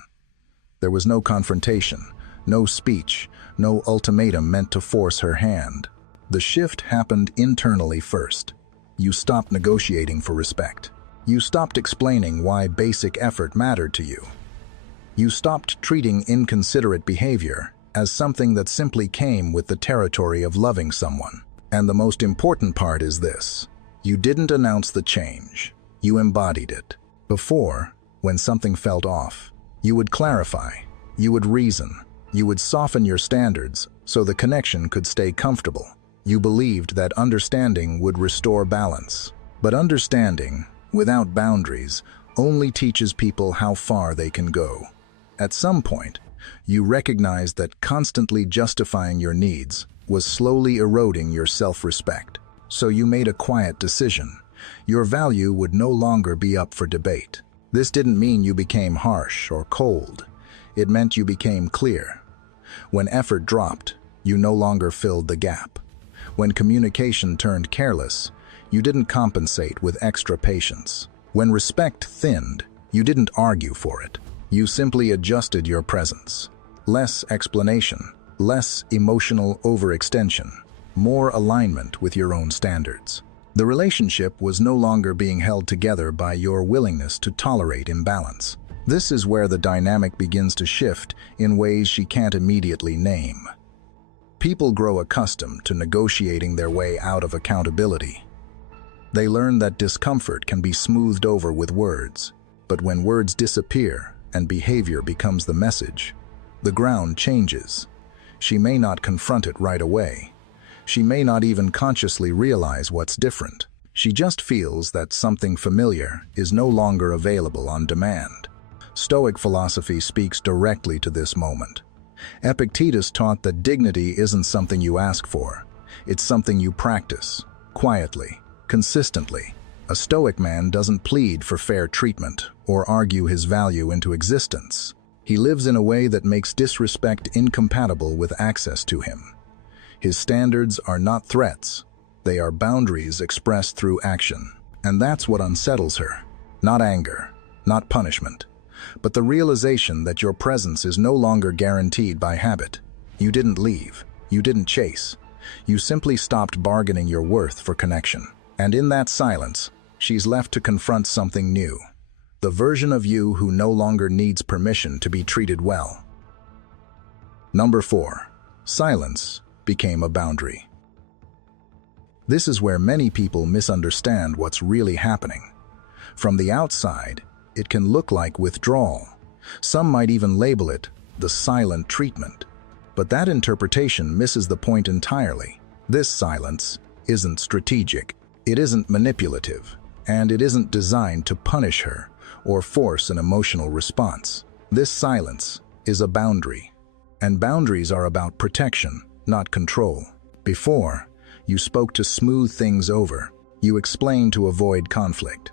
There was no confrontation, no speech, no ultimatum meant to force her hand. The shift happened internally first. You stopped negotiating for respect. You stopped explaining why basic effort mattered to you. You stopped treating inconsiderate behavior as something that simply came with the territory of loving someone. And the most important part is this: you didn't announce the change, you embodied it. Before, when something felt off, you would clarify, you would reason, you would soften your standards so the connection could stay comfortable. You believed that understanding would restore balance. But understanding, without boundaries, only teaches people how far they can go. At some point, you recognized that constantly justifying your needs was slowly eroding your self-respect. So you made a quiet decision. Your value would no longer be up for debate. This didn't mean you became harsh or cold. It meant you became clear. When effort dropped, you no longer filled the gap. When communication turned careless, you didn't compensate with extra patience. When respect thinned, you didn't argue for it. You simply adjusted your presence. Less explanation, less emotional overextension, more alignment with your own standards. The relationship was no longer being held together by your willingness to tolerate imbalance. This is where the dynamic begins to shift in ways she can't immediately name. People grow accustomed to negotiating their way out of accountability. They learn that discomfort can be smoothed over with words, but when words disappear and behavior becomes the message, the ground changes. She may not confront it right away. She may not even consciously realize what's different. She just feels that something familiar is no longer available on demand. Stoic philosophy speaks directly to this moment. Epictetus taught that dignity isn't something you ask for. It's something you practice, quietly, consistently. A Stoic man doesn't plead for fair treatment or argue his value into existence. He lives in a way that makes disrespect incompatible with access to him. His standards are not threats. They are boundaries expressed through action. And that's what unsettles her. Not anger, not punishment, but the realization that your presence is no longer guaranteed by habit. You didn't leave. You didn't chase. You simply stopped bargaining your worth for connection. And in that silence, she's left to confront something new. The version of you who no longer needs permission to be treated well. Number 4. Silence became a boundary. This is where many people misunderstand what's really happening. From the outside, it can look like withdrawal. Some might even label it the silent treatment. But that interpretation misses the point entirely. This silence isn't strategic, it isn't manipulative, and it isn't designed to punish her or force an emotional response. This silence is a boundary, and boundaries are about protection, not control. Before, you spoke to smooth things over. You explained to avoid conflict.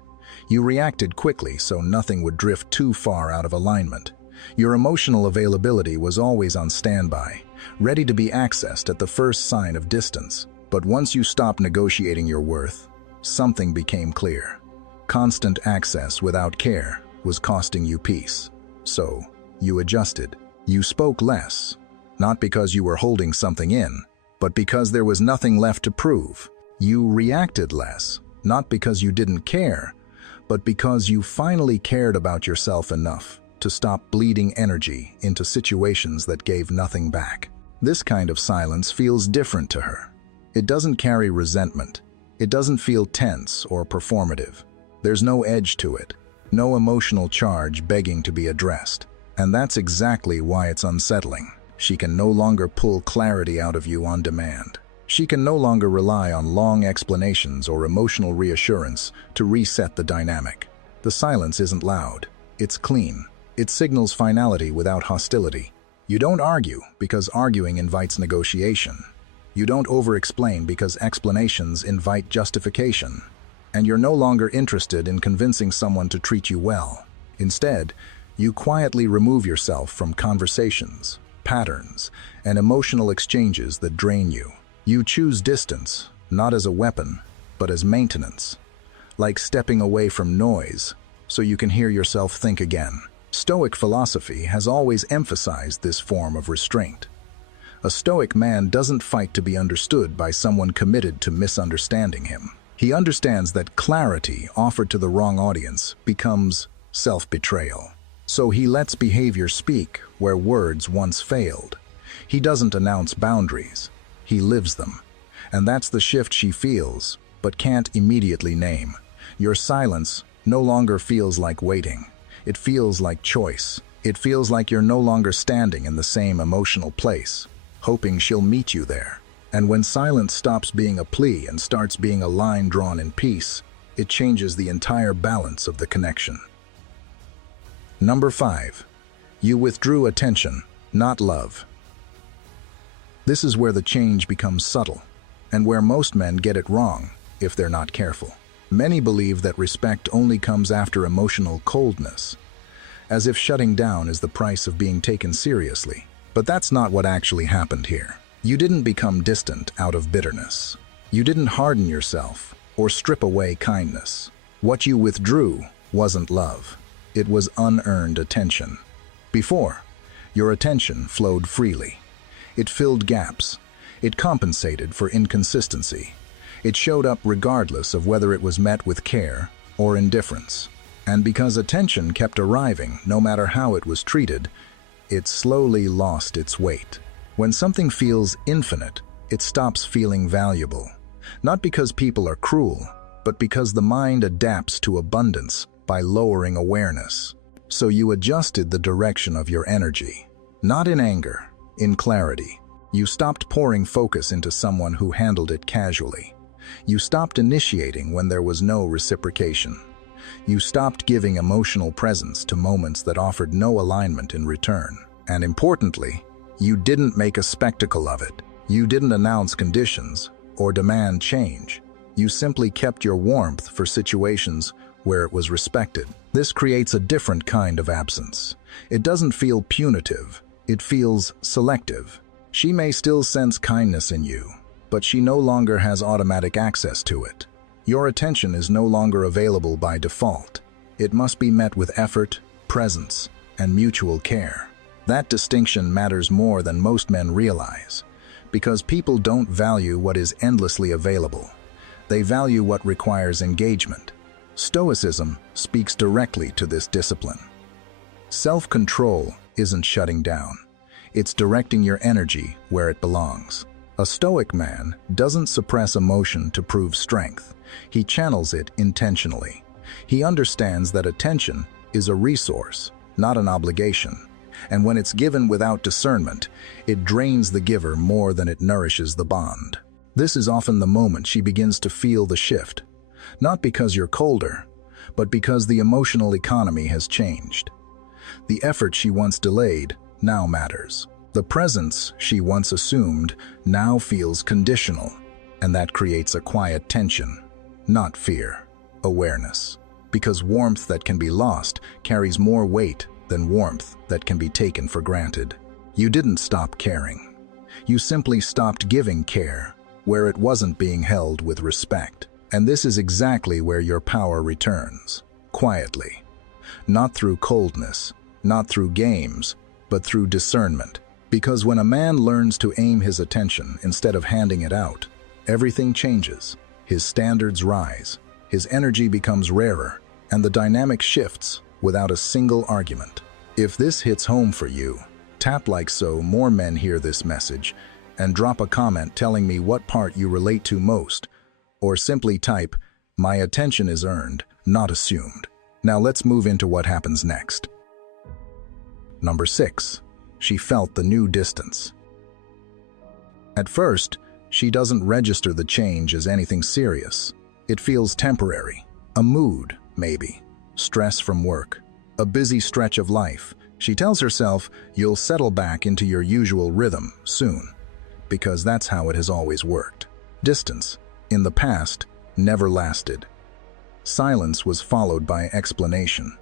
You reacted quickly so nothing would drift too far out of alignment. Your emotional availability was always on standby, ready to be accessed at the first sign of distance. But once you stopped negotiating your worth, something became clear. Constant access without care was costing you peace. So, you adjusted. You spoke less, not because you were holding something in, but because there was nothing left to prove. You reacted less, not because you didn't care, but because you finally cared about yourself enough to stop bleeding energy into situations that gave nothing back. This kind of silence feels different to her. It doesn't carry resentment. It doesn't feel tense or performative. There's no edge to it, no emotional charge begging to be addressed. And that's exactly why it's unsettling. She can no longer pull clarity out of you on demand. She can no longer rely on long explanations or emotional reassurance to reset the dynamic. The silence isn't loud. It's clean. It signals finality without hostility. You don't argue because arguing invites negotiation. You don't over-explain because explanations invite justification. And you're no longer interested in convincing someone to treat you well. Instead, you quietly remove yourself from conversations, patterns, and emotional exchanges that drain you. You choose distance, not as a weapon, but as maintenance, like stepping away from noise so you can hear yourself think again. Stoic philosophy has always emphasized this form of restraint. A Stoic man doesn't fight to be understood by someone committed to misunderstanding him. He understands that clarity offered to the wrong audience becomes self-betrayal. So he lets behavior speak where words once failed. He doesn't announce boundaries, he lives them. And that's the shift she feels, but can't immediately name. Your silence no longer feels like waiting. It feels like choice. It feels like you're no longer standing in the same emotional place, hoping she'll meet you there. And when silence stops being a plea and starts being a line drawn in peace, it changes the entire balance of the connection. Number 5. You withdrew attention, not love. This is where the change becomes subtle, and where most men get it wrong if they're not careful. Many believe that respect only comes after emotional coldness, as if shutting down is the price of being taken seriously. But that's not what actually happened here. You didn't become distant out of bitterness. You didn't harden yourself or strip away kindness. What you withdrew wasn't love. It was unearned attention. Before, your attention flowed freely. It filled gaps. It compensated for inconsistency. It showed up regardless of whether it was met with care or indifference. And because attention kept arriving, no matter how it was treated, it slowly lost its weight. When something feels infinite, it stops feeling valuable. Not because people are cruel, but because the mind adapts to abundance by lowering awareness. So you adjusted the direction of your energy. Not in anger, in clarity. You stopped pouring focus into someone who handled it casually. You stopped initiating when there was no reciprocation. You stopped giving emotional presence to moments that offered no alignment in return. And importantly, you didn't make a spectacle of it. You didn't announce conditions or demand change. You simply kept your warmth for situations where it was respected. This creates a different kind of absence. It doesn't feel punitive. It feels selective. She may still sense kindness in you, but she no longer has automatic access to it. Your attention is no longer available by default. It must be met with effort, presence, and mutual care. That distinction matters more than most men realize, because people don't value what is endlessly available. They value what requires engagement. Stoicism speaks directly to this discipline. Self-control isn't shutting down. It's directing your energy where it belongs. A Stoic man doesn't suppress emotion to prove strength. He channels it intentionally. He understands that attention is a resource, not an obligation. And when it's given without discernment, it drains the giver more than it nourishes the bond. This is often the moment she begins to feel the shift. Not because you're colder, but because the emotional economy has changed. The effort she once delayed now matters. The presence she once assumed now feels conditional, and that creates a quiet tension, not fear, awareness. Because warmth that can be lost carries more weight than warmth that can be taken for granted. You didn't stop caring. You simply stopped giving care where it wasn't being held with respect. And this is exactly where your power returns, quietly. Not through coldness, not through games, but through discernment. Because when a man learns to aim his attention instead of handing it out, everything changes. His standards rise, his energy becomes rarer, and the dynamic shifts without a single argument. If this hits home for you, tap like so more men hear this message, and drop a comment telling me what part you relate to most, or simply type, "My attention is earned, not assumed." Now let's move into what happens next. Number 6. She felt the new distance. At first, she doesn't register the change as anything serious. It feels temporary. A mood, maybe. Stress from work. A busy stretch of life. She tells herself you'll settle back into your usual rhythm soon, because that's how it has always worked. Distance, in the past, never lasted. Silence was followed by explanation.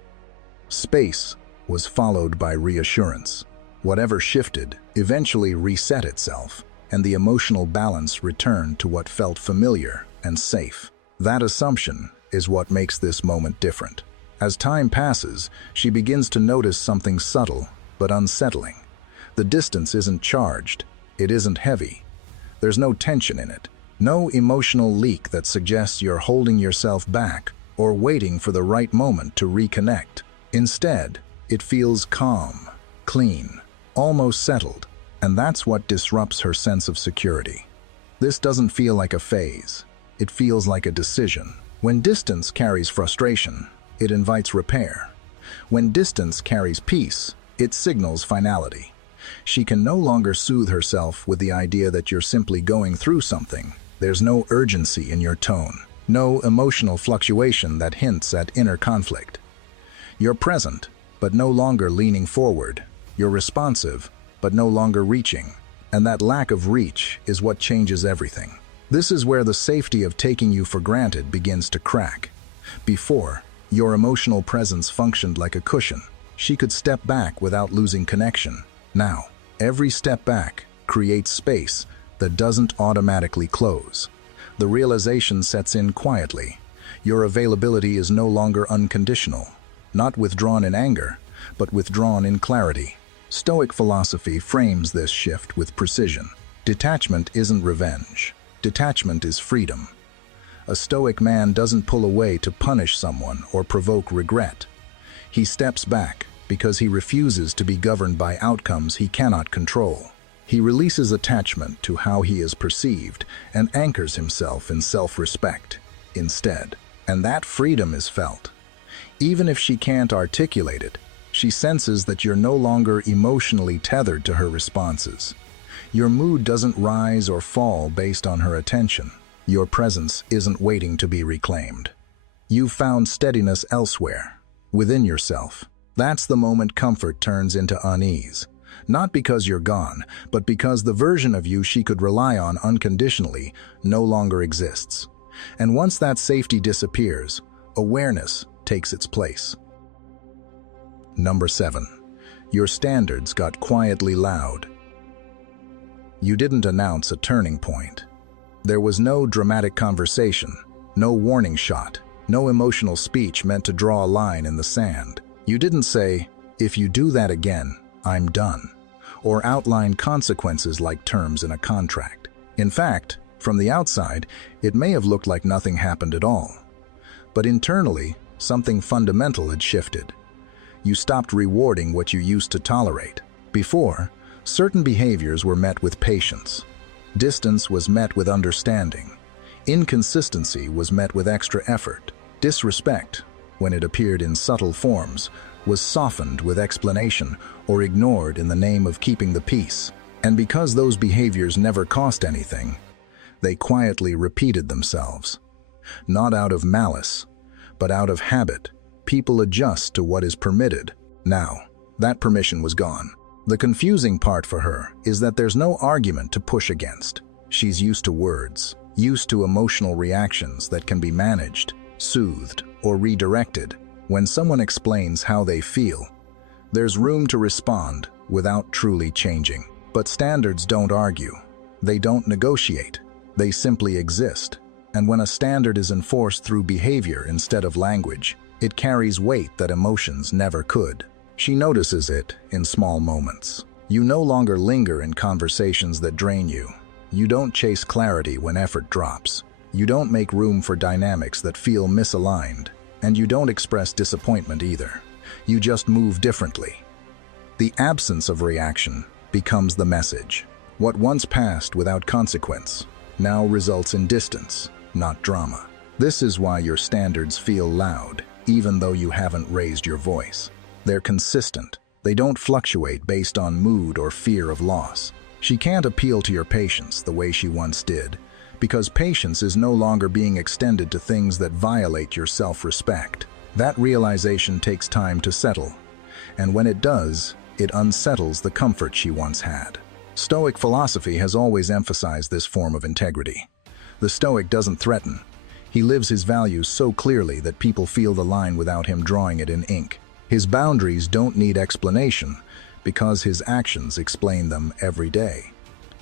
Space was followed by reassurance. Whatever shifted eventually reset itself, and the emotional balance returned to what felt familiar and safe. That assumption is what makes this moment different. As time passes, she begins to notice something subtle but unsettling. The distance isn't charged, it isn't heavy. There's no tension in it, no emotional leak that suggests you're holding yourself back or waiting for the right moment to reconnect. Instead, it feels calm, clean, almost settled, and that's what disrupts her sense of security. This doesn't feel like a phase, it feels like a decision. When distance carries frustration, it invites repair. When distance carries peace, it signals finality. She can no longer soothe herself with the idea that you're simply going through something. There's no urgency in your tone, no emotional fluctuation that hints at inner conflict. You're present, but no longer leaning forward. You're responsive, but no longer reaching. And that lack of reach is what changes everything. This is where the safety of taking you for granted begins to crack. Before, your emotional presence functioned like a cushion. She could step back without losing connection. Now, every step back creates space that doesn't automatically close. The realization sets in quietly. Your availability is no longer unconditional, not withdrawn in anger, but withdrawn in clarity. Stoic philosophy frames this shift with precision. Detachment isn't revenge. Detachment is freedom. A Stoic man doesn't pull away to punish someone or provoke regret. He steps back because he refuses to be governed by outcomes he cannot control. He releases attachment to how he is perceived and anchors himself in self-respect instead. And that freedom is felt. Even if she can't articulate it, she senses that you're no longer emotionally tethered to her responses. Your mood doesn't rise or fall based on her attention. Your presence isn't waiting to be reclaimed. You've found steadiness elsewhere, within yourself. That's the moment comfort turns into unease. Not because you're gone, but because the version of you she could rely on unconditionally no longer exists. And once that safety disappears, awareness takes its place. Number 7. Your standards got quietly loud. You didn't announce a turning point. There was no dramatic conversation, no warning shot, no emotional speech meant to draw a line in the sand. You didn't say, "If you do that again, I'm done," or outline consequences like terms in a contract. In fact, from the outside, it may have looked like nothing happened at all. But internally, something fundamental had shifted. You stopped rewarding what you used to tolerate. Before, certain behaviors were met with patience. Distance was met with understanding. Inconsistency was met with extra effort. Disrespect, when it appeared in subtle forms, was softened with explanation or ignored in the name of keeping the peace. And because those behaviors never cost anything, they quietly repeated themselves. Not out of malice, but out of habit, people adjust to what is permitted. Now, that permission was gone. The confusing part for her is that there's no argument to push against. She's used to words, used to emotional reactions that can be managed, soothed, or redirected. When someone explains how they feel, there's room to respond without truly changing. But standards don't argue. They don't negotiate. They simply exist. And when a standard is enforced through behavior instead of language, it carries weight that emotions never could. She notices it in small moments. You no longer linger in conversations that drain you. You don't chase clarity when effort drops. You don't make room for dynamics that feel misaligned. And you don't express disappointment either. You just move differently. The absence of reaction becomes the message. What once passed without consequence now results in distance, not drama. This is why your standards feel loud, even though you haven't raised your voice. They're consistent. They don't fluctuate based on mood or fear of loss. She can't appeal to your patience the way she once did, because patience is no longer being extended to things that violate your self-respect. That realization takes time to settle, and when it does, it unsettles the comfort she once had. Stoic philosophy has always emphasized this form of integrity. The Stoic doesn't threaten. He lives his values so clearly that people feel the line without him drawing it in ink. His boundaries don't need explanation because his actions explain them every day.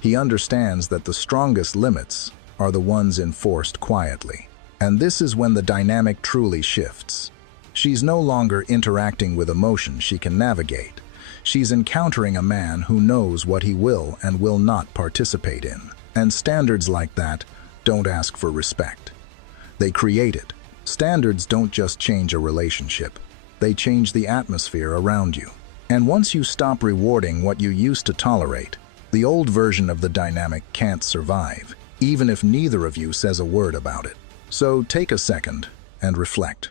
He understands that the strongest limits are the ones enforced quietly. And this is when the dynamic truly shifts. She's no longer interacting with emotion she can navigate. She's encountering a man who knows what he will and will not participate in. And standards like that don't ask for respect. They create it. Standards don't just change a relationship. They change the atmosphere around you. And once you stop rewarding what you used to tolerate, the old version of the dynamic can't survive, even if neither of you says a word about it. So take a second and reflect.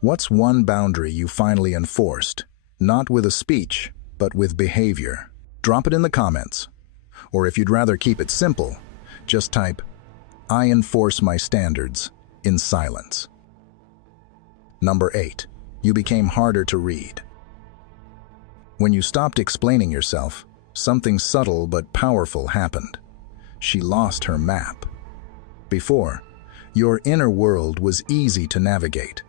What's one boundary you finally enforced, not with a speech, but with behavior? Drop it in the comments. Or if you'd rather keep it simple, just type, "I enforce my standards," in silence. Number 8. You became harder to read. When you stopped explaining yourself, something subtle but powerful happened. She lost her map. Before, your inner world was easy to navigate.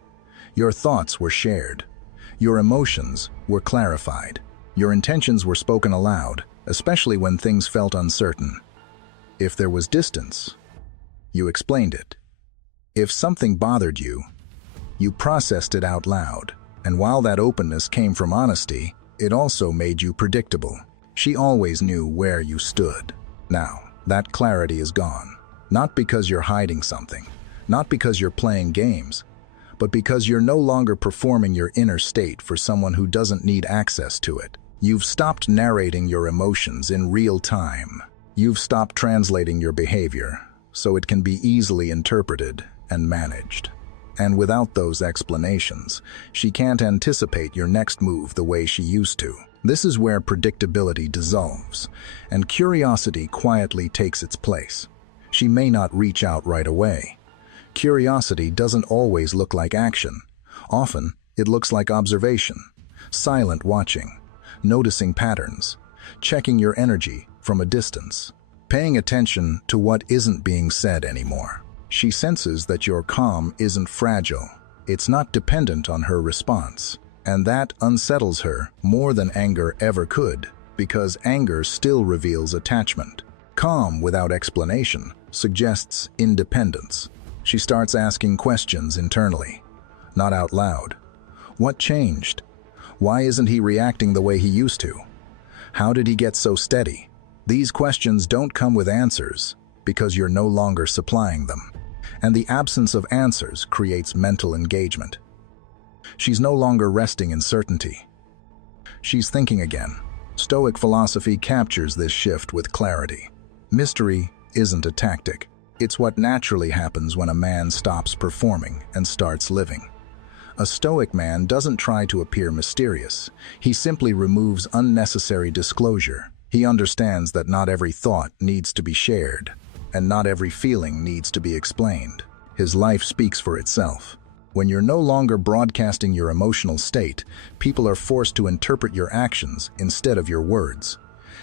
Your thoughts were shared. Your emotions were clarified. Your intentions were spoken aloud, especially when things felt uncertain. If there was distance, you explained it. If something bothered you, you processed it out loud. And while that openness came from honesty, it also made you predictable. She always knew where you stood. Now, that clarity is gone. Not because you're hiding something, not because you're playing games, but because you're no longer performing your inner state for someone who doesn't need access to it. You've stopped narrating your emotions in real time. You've stopped translating your behavior so it can be easily interpreted and managed. And without those explanations, she can't anticipate your next move the way she used to. This is where predictability dissolves, and curiosity quietly takes its place. She may not reach out right away. Curiosity doesn't always look like action. Often, it looks like observation, silent watching, noticing patterns, checking your energy from a distance, paying attention to what isn't being said anymore. She senses that your calm isn't fragile. It's not dependent on her response. And that unsettles her more than anger ever could, because anger still reveals attachment. Calm without explanation suggests independence. She starts asking questions internally, not out loud. What changed? Why isn't he reacting the way he used to? How did he get so steady? These questions don't come with answers because you're no longer supplying them. And the absence of answers creates mental engagement. She's no longer resting in certainty. She's thinking again. Stoic philosophy captures this shift with clarity. Mystery isn't a tactic. It's what naturally happens when a man stops performing and starts living. A Stoic man doesn't try to appear mysterious. He simply removes unnecessary disclosure. He understands that not every thought needs to be shared, and not every feeling needs to be explained. His life speaks for itself. When you're no longer broadcasting your emotional state, people are forced to interpret your actions instead of your words.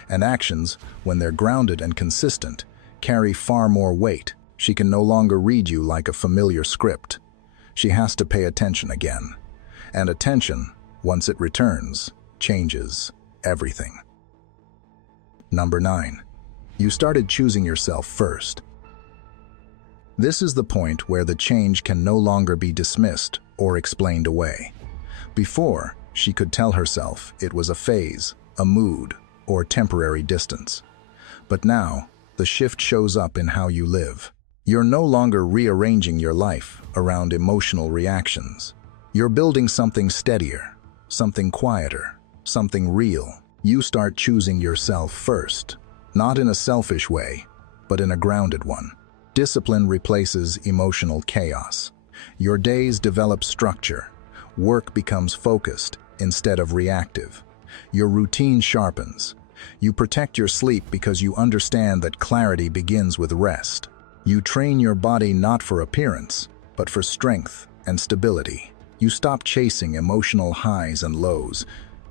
And actions, when they're grounded and consistent, carry far more weight. She can no longer read you like a familiar script. She has to pay attention again. And attention, once it returns, changes everything. Number 9. You started choosing yourself first. This is the point where the change can no longer be dismissed or explained away. Before, she could tell herself it was a phase, a mood, or temporary distance. But now, the shift shows up in how you live. You're no longer rearranging your life around emotional reactions. You're building something steadier, something quieter, something real. You start choosing yourself first, not in a selfish way, but in a grounded one. Discipline replaces emotional chaos. Your days develop structure. Work becomes focused instead of reactive. Your routine sharpens. You protect your sleep because you understand that clarity begins with rest. You train your body not for appearance, but for strength and stability. You stop chasing emotional highs and lows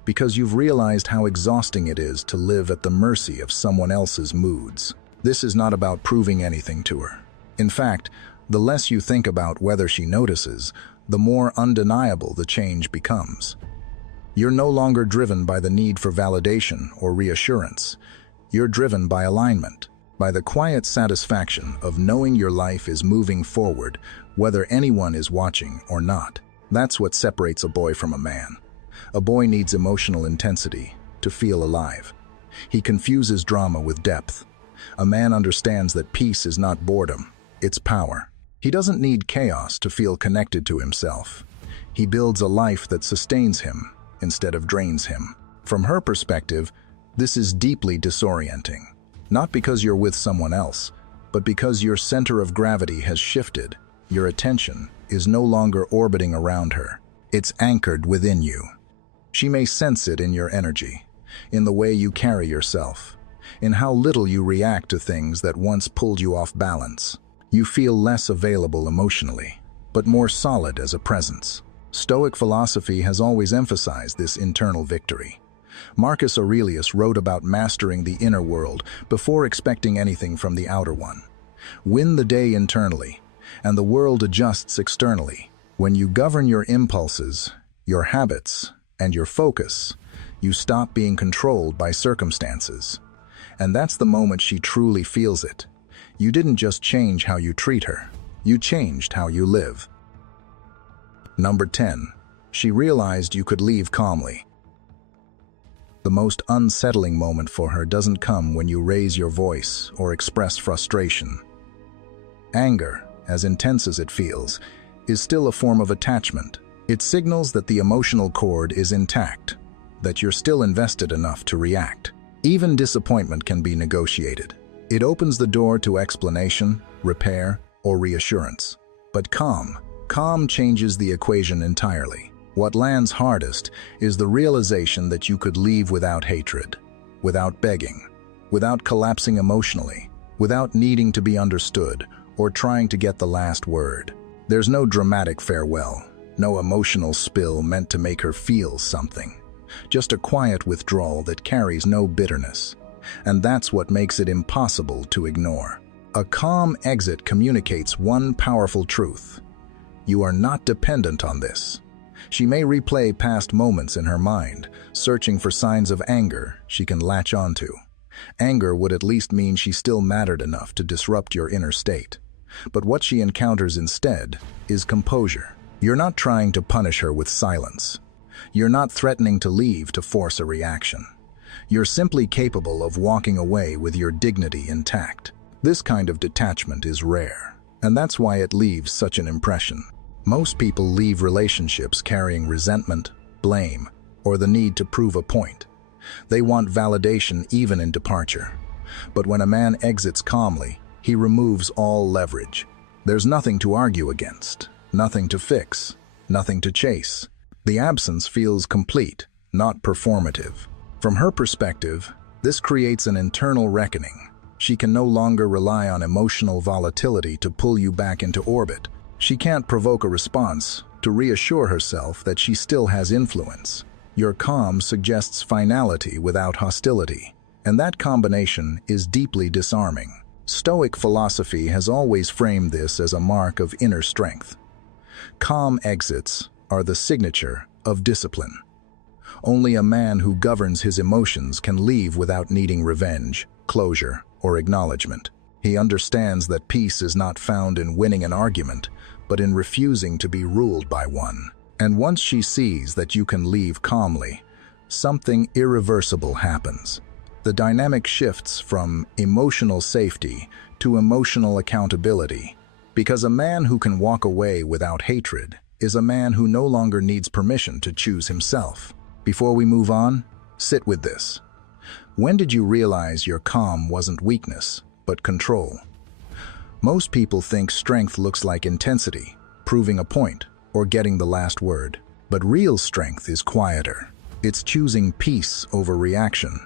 because you've realized how exhausting it is to live at the mercy of someone else's moods. This is not about proving anything to her. In fact, the less you think about whether she notices, the more undeniable the change becomes. You're no longer driven by the need for validation or reassurance. You're driven by alignment, by the quiet satisfaction of knowing your life is moving forward, whether anyone is watching or not. That's what separates a boy from a man. A boy needs emotional intensity to feel alive. He confuses drama with depth. A man understands that peace is not boredom, it's power. He doesn't need chaos to feel connected to himself. He builds a life that sustains him instead of drains him. From her perspective, this is deeply disorienting. Not because you're with someone else, but because your center of gravity has shifted. Your attention is no longer orbiting around her. It's anchored within you. She may sense it in your energy, in the way you carry yourself, in how little you react to things that once pulled you off balance. You feel less available emotionally, but more solid as a presence. Stoic philosophy has always emphasized this internal victory. Marcus Aurelius wrote about mastering the inner world before expecting anything from the outer one. Win the day internally, and the world adjusts externally. When you govern your impulses, your habits, and your focus, you stop being controlled by circumstances. And that's the moment she truly feels it. You didn't just change how you treat her, you changed how you live. Number 10. She realized you could leave calmly. The most unsettling moment for her doesn't come when you raise your voice or express frustration. Anger, as intense as it feels, is still a form of attachment. It signals that the emotional cord is intact, that you're still invested enough to react. Even disappointment can be negotiated. It opens the door to explanation, repair, or reassurance. But calm changes the equation entirely. What lands hardest is the realization that you could leave without hatred, without begging, without collapsing emotionally, without needing to be understood or trying to get the last word. There's no dramatic farewell, no emotional spill meant to make her feel something. Just a quiet withdrawal that carries no bitterness. And that's what makes it impossible to ignore. A calm exit communicates one powerful truth. You are not dependent on this. She may replay past moments in her mind, searching for signs of anger she can latch onto. Anger would at least mean she still mattered enough to disrupt your inner state. But what she encounters instead is composure. You're not trying to punish her with silence. You're not threatening to leave to force a reaction. You're simply capable of walking away with your dignity intact. This kind of detachment is rare, and that's why it leaves such an impression. Most people leave relationships carrying resentment, blame, or the need to prove a point. They want validation even in departure. But when a man exits calmly, he removes all leverage. There's nothing to argue against, nothing to fix, nothing to chase. The absence feels complete, not performative. From her perspective, this creates an internal reckoning. She can no longer rely on emotional volatility to pull you back into orbit. She can't provoke a response to reassure herself that she still has influence. Your calm suggests finality without hostility, and that combination is deeply disarming. Stoic philosophy has always framed this as a mark of inner strength. Calm exits are the signature of discipline. Only a man who governs his emotions can leave without needing revenge, closure, or acknowledgement. He understands that peace is not found in winning an argument, but in refusing to be ruled by one. And once she sees that you can leave calmly, something irreversible happens. The dynamic shifts from emotional safety to emotional accountability, because a man who can walk away without hatred is a man who no longer needs permission to choose himself. Before we move on, sit with this. When did you realize your calm wasn't weakness, but control? Most people think strength looks like intensity, proving a point, or getting the last word. But real strength is quieter. It's choosing peace over reaction,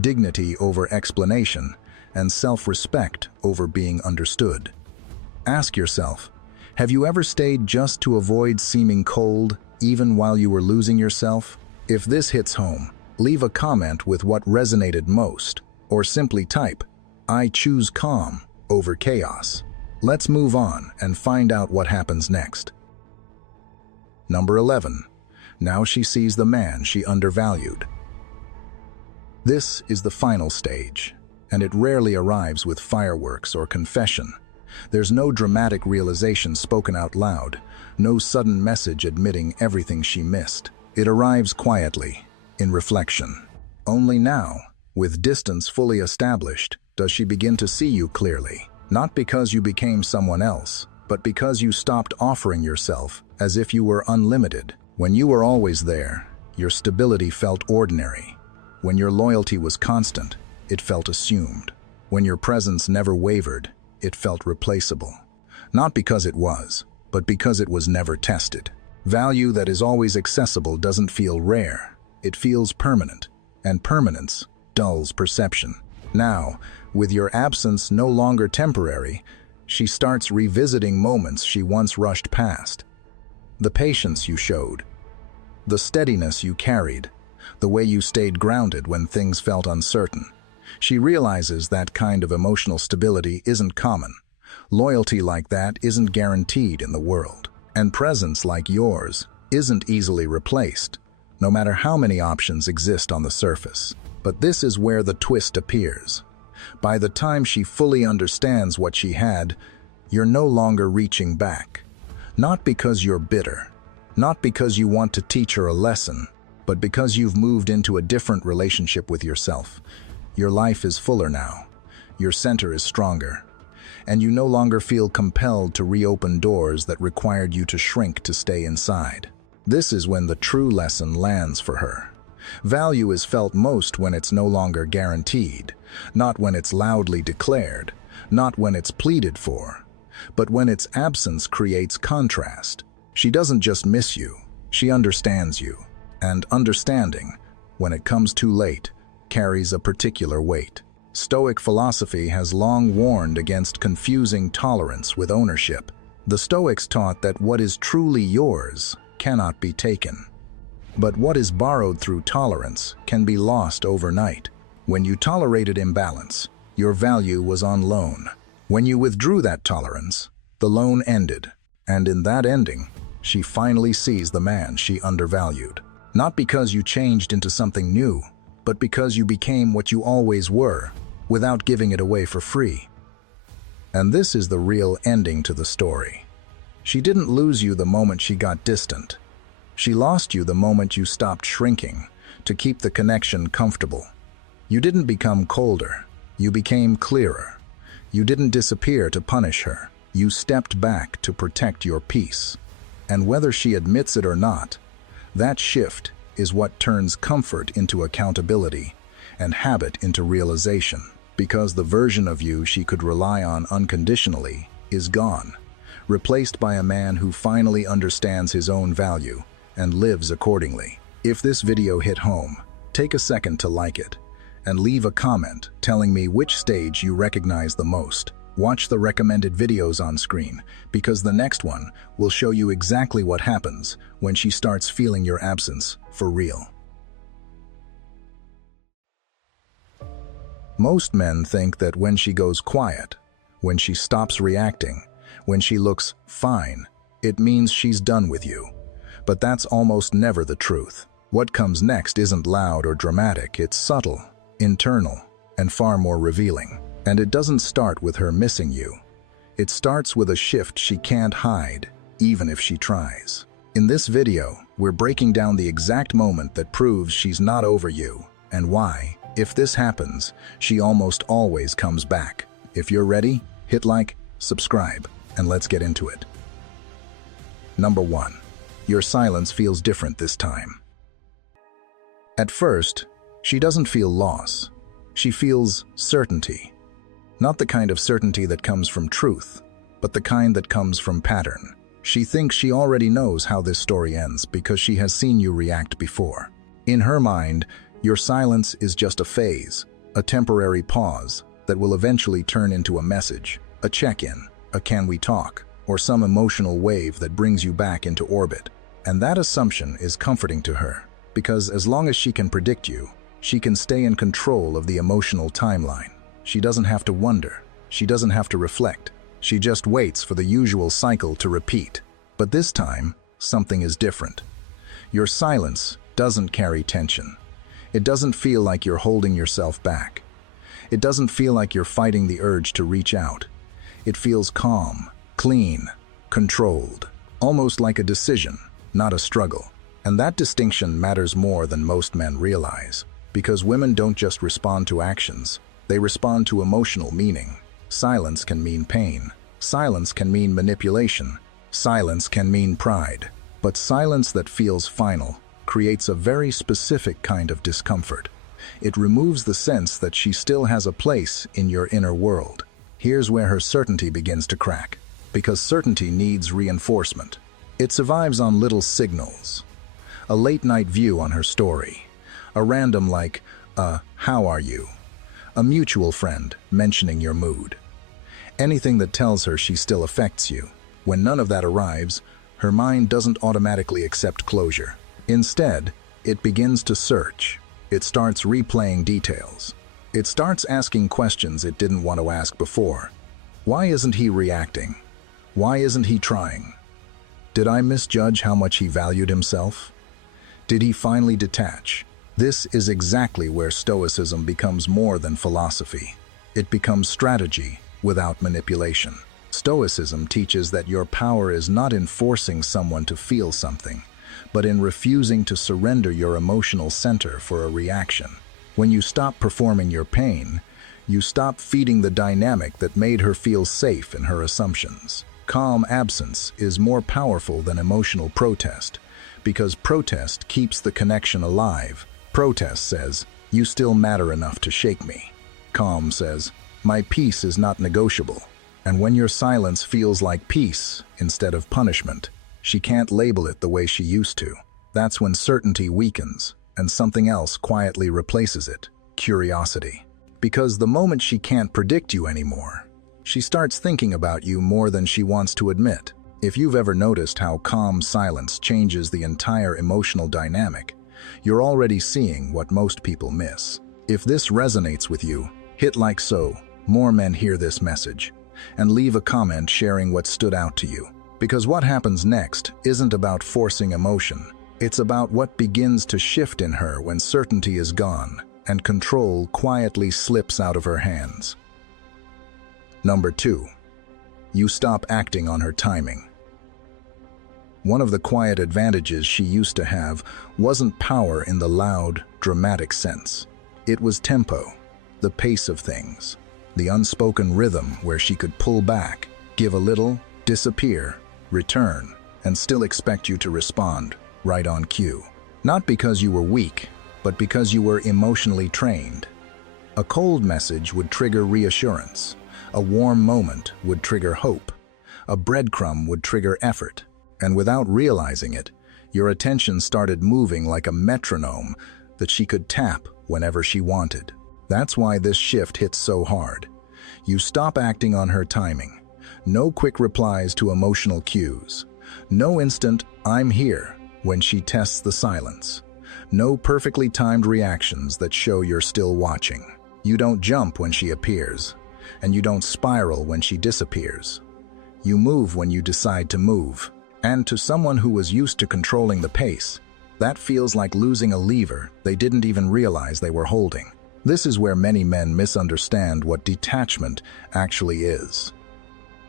dignity over explanation, and self-respect over being understood. Ask yourself, have you ever stayed just to avoid seeming cold, even while you were losing yourself? If this hits home, leave a comment with what resonated most, or simply type, "I choose calm over chaos." Let's move on and find out what happens next. Number 11. Now she sees the man she undervalued. This is the final stage, and it rarely arrives with fireworks or confession. There's no dramatic realization spoken out loud, no sudden message admitting everything she missed. It arrives quietly, in reflection. Only now, with distance fully established, does she begin to see you clearly. Not because you became someone else, but because you stopped offering yourself as if you were unlimited. When you were always there, your stability felt ordinary. When your loyalty was constant, it felt assumed. When your presence never wavered, it felt replaceable. Not because it was, but because it was never tested. Value that is always accessible doesn't feel rare. It feels permanent, and permanence dulls perception. Now, with your absence no longer temporary, she starts revisiting moments she once rushed past. The patience you showed, the steadiness you carried, the way you stayed grounded when things felt uncertain. She realizes that kind of emotional stability isn't common. Loyalty like that isn't guaranteed in the world. And presence like yours isn't easily replaced, no matter how many options exist on the surface. But this is where the twist appears. By the time she fully understands what she had, you're no longer reaching back. Not because you're bitter, not because you want to teach her a lesson, but because you've moved into a different relationship with yourself. Your life is fuller now, your center is stronger, and you no longer feel compelled to reopen doors that required you to shrink to stay inside. This is when the true lesson lands for her. Value is felt most when it's no longer guaranteed, not when it's loudly declared, not when it's pleaded for, but when its absence creates contrast. She doesn't just miss you, she understands you. And understanding, when it comes too late, carries a particular weight. Stoic philosophy has long warned against confusing tolerance with ownership. The Stoics taught that what is truly yours cannot be taken. But what is borrowed through tolerance can be lost overnight. When you tolerated imbalance, your value was on loan. When you withdrew that tolerance, the loan ended. And in that ending, she finally sees the man she undervalued. Not because you changed into something new, but because you became what you always were, without giving it away for free. And this is the real ending to the story. She didn't lose you the moment she got distant. She lost you the moment you stopped shrinking to keep the connection comfortable. You didn't become colder, you became clearer. You didn't disappear to punish her, you stepped back to protect your peace. And whether she admits it or not, that shift is what turns comfort into accountability and habit into realization, because the version of you she could rely on unconditionally is gone, replaced by a man who finally understands his own value and lives accordingly. If this video hit home, take a second to like it and leave a comment telling me which stage you recognize the most. Watch the recommended videos on screen, because the next one will show you exactly what happens when she starts feeling your absence for real. Most men think that when she goes quiet, when she stops reacting, when she looks fine, it means she's done with you. But that's almost never the truth. What comes next isn't loud or dramatic, it's subtle, internal, and far more revealing. And it doesn't start with her missing you. It starts with a shift she can't hide, even if she tries. In this video, we're breaking down the exact moment that proves she's not over you, and why, if this happens, she almost always comes back. If you're ready, hit like, subscribe, and let's get into it. Number 1. Your silence feels different this time. At first, she doesn't feel loss. She feels certainty. Not the kind of certainty that comes from truth, but the kind that comes from pattern. She thinks she already knows how this story ends because she has seen you react before. In her mind, your silence is just a phase, a temporary pause that will eventually turn into a message, a check-in, a "can we talk," or some emotional wave that brings you back into orbit. And that assumption is comforting to her. Because as long as she can predict you, she can stay in control of the emotional timeline. She doesn't have to wonder. She doesn't have to reflect. She just waits for the usual cycle to repeat. But this time, something is different. Your silence doesn't carry tension. It doesn't feel like you're holding yourself back. It doesn't feel like you're fighting the urge to reach out. It feels calm, clean, controlled, almost like a decision, not a struggle. And that distinction matters more than most men realize, because women don't just respond to actions, they respond to emotional meaning. Silence can mean pain. Silence can mean manipulation. Silence can mean pride. But silence that feels final creates a very specific kind of discomfort. It removes the sense that she still has a place in your inner world. Here's where her certainty begins to crack, because certainty needs reinforcement. It survives on little signals. A late-night view on her story. A random like, how are you? A mutual friend mentioning your mood. Anything that tells her she still affects you. When none of that arrives, her mind doesn't automatically accept closure. Instead, it begins to search. It starts replaying details. It starts asking questions it didn't want to ask before. Why isn't he reacting? Why isn't he trying? Did I misjudge how much he valued himself? Did he finally detach? This is exactly where Stoicism becomes more than philosophy. It becomes strategy without manipulation. Stoicism teaches that your power is not in forcing someone to feel something, but in refusing to surrender your emotional center for a reaction. When you stop performing your pain, you stop feeding the dynamic that made her feel safe in her assumptions. Calm absence is more powerful than emotional protest, because protest keeps the connection alive. Protest says, you still matter enough to shake me. Calm says, my peace is not negotiable. And when your silence feels like peace instead of punishment, she can't label it the way she used to. That's when certainty weakens, and something else quietly replaces it, curiosity. Because the moment she can't predict you anymore, she starts thinking about you more than she wants to admit. If you've ever noticed how calm silence changes the entire emotional dynamic, you're already seeing what most people miss. If this resonates with you, hit like so more men hear this message, and leave a comment sharing what stood out to you. Because what happens next isn't about forcing emotion. It's about what begins to shift in her when certainty is gone and control quietly slips out of her hands. Number 2. You stop acting on her timing. One of the quiet advantages she used to have wasn't power in the loud, dramatic sense. It was tempo, the pace of things, the unspoken rhythm where she could pull back, give a little, disappear, return, and still expect you to respond right on cue. Not because you were weak, but because you were emotionally trained. A cold message would trigger reassurance. A warm moment would trigger hope. A breadcrumb would trigger effort. And without realizing it, your attention started moving like a metronome that she could tap whenever she wanted. That's why this shift hits so hard. You stop acting on her timing. No quick replies to emotional cues. No instant, I'm here, when she tests the silence. No perfectly timed reactions that show you're still watching. You don't jump when she appears, and you don't spiral when she disappears. You move when you decide to move. And to someone who was used to controlling the pace, that feels like losing a lever they didn't even realize they were holding. This is where many men misunderstand what detachment actually is.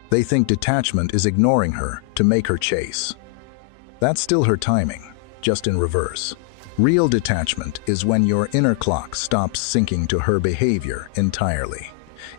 They think detachment is ignoring her to make her chase. That's still her timing, just in reverse. Real detachment is when your inner clock stops syncing to her behavior entirely.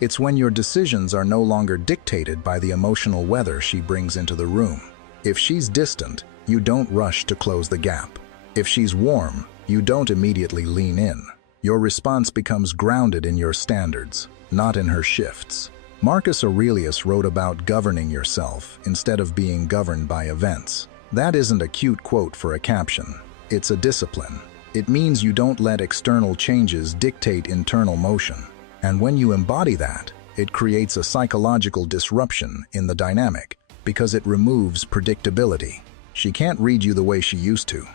It's when your decisions are no longer dictated by the emotional weather she brings into the room. If she's distant, you don't rush to close the gap. If she's warm, you don't immediately lean in. Your response becomes grounded in your standards, not in her shifts. Marcus Aurelius wrote about governing yourself instead of being governed by events. That isn't a cute quote for a caption. It's a discipline. It means you don't let external changes dictate internal motion. And when you embody that, it creates a psychological disruption in the dynamic, because it removes predictability. She can't read you the way she used to.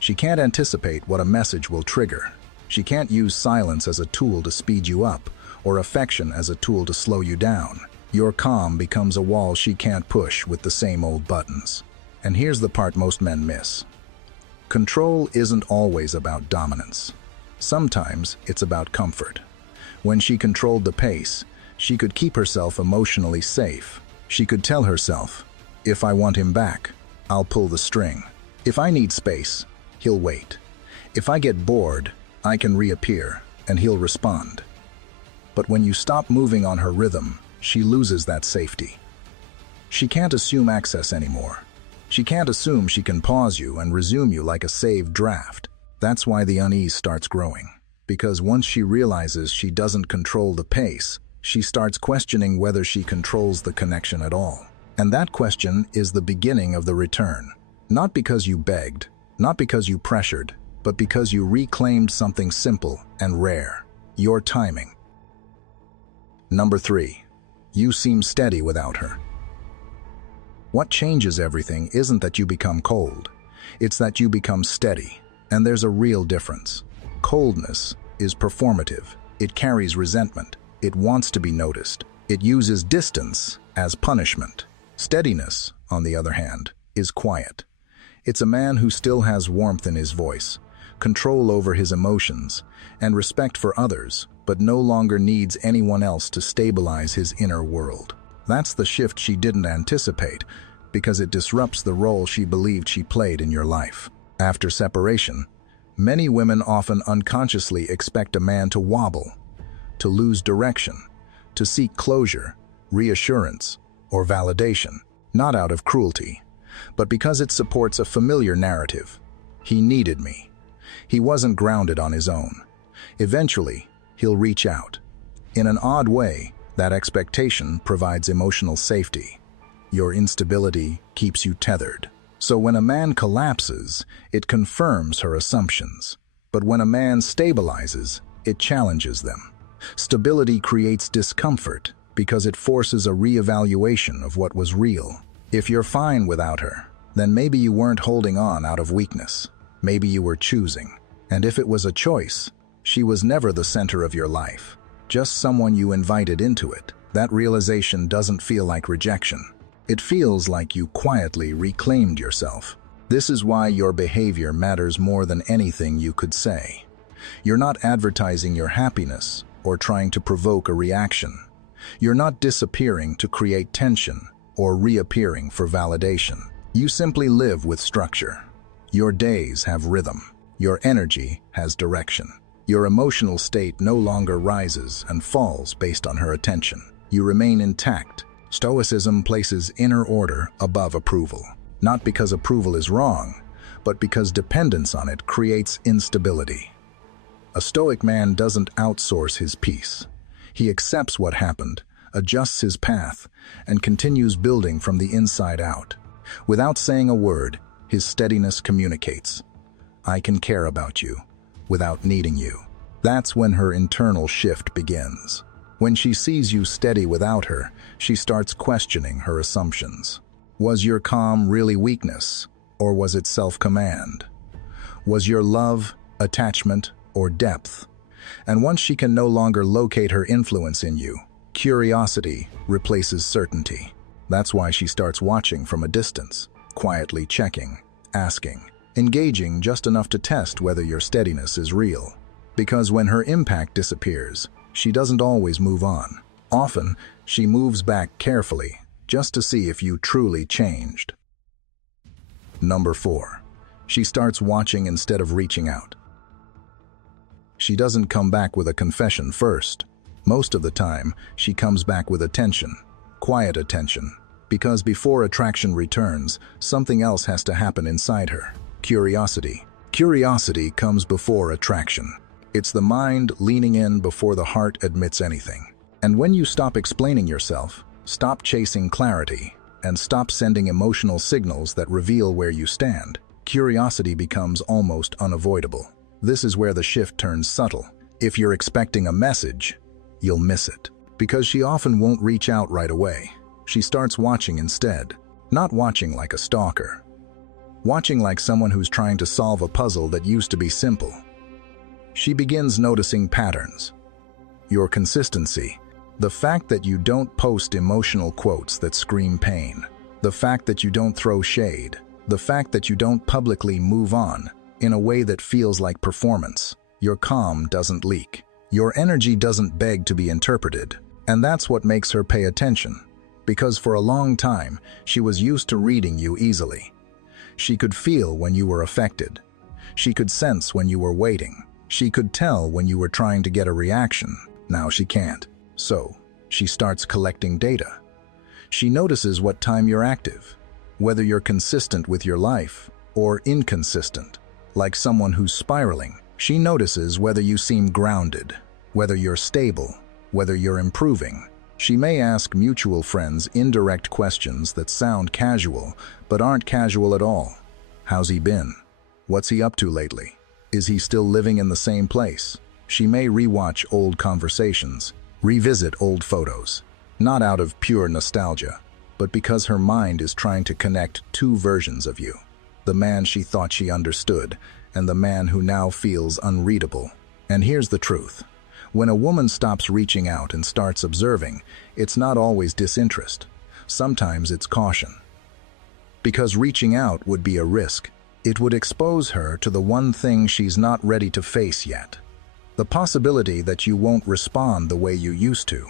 She can't anticipate what a message will trigger. She can't use silence as a tool to speed you up, or affection as a tool to slow you down. Your calm becomes a wall she can't push with the same old buttons. And here's the part most men miss. Control isn't always about dominance. Sometimes it's about comfort. When she controlled the pace, she could keep herself emotionally safe. She could tell herself, if I want him back, I'll pull the string. If I need space, he'll wait. If I get bored, I can reappear, and he'll respond. But when you stop moving on her rhythm, she loses that safety. She can't assume access anymore. She can't assume she can pause you and resume you like a saved draft. That's why the unease starts growing. Because once she realizes she doesn't control the pace, she starts questioning whether she controls the connection at all. And that question is the beginning of the return. Not because you begged, not because you pressured, but because you reclaimed something simple and rare: your timing. Number 3. You seem steady without her. What changes everything isn't that you become cold. It's that you become steady. And there's a real difference. Coldness is performative. It carries resentment. It wants to be noticed. It uses distance as punishment. Steadiness, on the other hand, is quiet. It's a man who still has warmth in his voice, control over his emotions, and respect for others, but no longer needs anyone else to stabilize his inner world. That's the shift she didn't anticipate, because it disrupts the role she believed she played in your life. After separation, many women often unconsciously expect a man to wobble, to lose direction, to seek closure, reassurance, or validation, not out of cruelty, but because it supports a familiar narrative. He needed me. He wasn't grounded on his own. Eventually, he'll reach out. In an odd way, that expectation provides emotional safety. Your instability keeps you tethered. So when a man collapses, it confirms her assumptions. But when a man stabilizes, it challenges them. Stability creates discomfort because it forces a reevaluation of what was real. If you're fine without her, then maybe you weren't holding on out of weakness. Maybe you were choosing. And if it was a choice, she was never the center of your life, just someone you invited into it. That realization doesn't feel like rejection. It feels like you quietly reclaimed yourself. This is why your behavior matters more than anything you could say. You're not advertising your happiness or trying to provoke a reaction. You're not disappearing to create tension or reappearing for validation. You simply live with structure. Your days have rhythm. Your energy has direction. Your emotional state no longer rises and falls based on her attention. You remain intact. Stoicism places inner order above approval. Not because approval is wrong, but because dependence on it creates instability. A Stoic man doesn't outsource his peace. He accepts what happened, adjusts his path, and continues building from the inside out. Without saying a word, his steadiness communicates. I can care about you without needing you. That's when her internal shift begins. When she sees you steady without her, she starts questioning her assumptions. Was your calm really weakness, or was it self-command? Was your love, attachment, or depth? And once she can no longer locate her influence in you, curiosity replaces certainty. That's why she starts watching from a distance, quietly checking, asking, engaging just enough to test whether your steadiness is real. Because when her impact disappears, she doesn't always move on. Often, she moves back carefully, just to see if you truly changed. Number 4. She starts watching instead of reaching out. She doesn't come back with a confession first. Most of the time, she comes back with attention, quiet attention, because before attraction returns, something else has to happen inside her. Curiosity. Curiosity comes before attraction. It's the mind leaning in before the heart admits anything. And when you stop explaining yourself, stop chasing clarity, and stop sending emotional signals that reveal where you stand, curiosity becomes almost unavoidable. This is where the shift turns subtle. If you're expecting a message, you'll miss it. Because she often won't reach out right away. She starts watching instead. Not watching like a stalker, watching like someone who's trying to solve a puzzle that used to be simple. She begins noticing patterns. Your consistency, the fact that you don't post emotional quotes that scream pain, the fact that you don't throw shade, the fact that you don't publicly move on in a way that feels like performance. Your calm doesn't leak. Your energy doesn't beg to be interpreted. And that's what makes her pay attention, because for a long time, she was used to reading you easily. She could feel when you were affected. She could sense when you were waiting. She could tell when you were trying to get a reaction. Now she can't. So, she starts collecting data. She notices what time you're active, whether you're consistent with your life or inconsistent. Like someone who's spiraling, she notices whether you seem grounded, whether you're stable, whether you're improving. She may ask mutual friends indirect questions that sound casual, but aren't casual at all. How's he been? What's he up to lately? Is he still living in the same place? She may rewatch old conversations, revisit old photos, not out of pure nostalgia, but because her mind is trying to connect two versions of you. The man she thought she understood, and the man who now feels unreadable. And here's the truth. When a woman stops reaching out and starts observing, it's not always disinterest. Sometimes it's caution. Because reaching out would be a risk. It would expose her to the one thing she's not ready to face yet. The possibility that you won't respond the way you used to.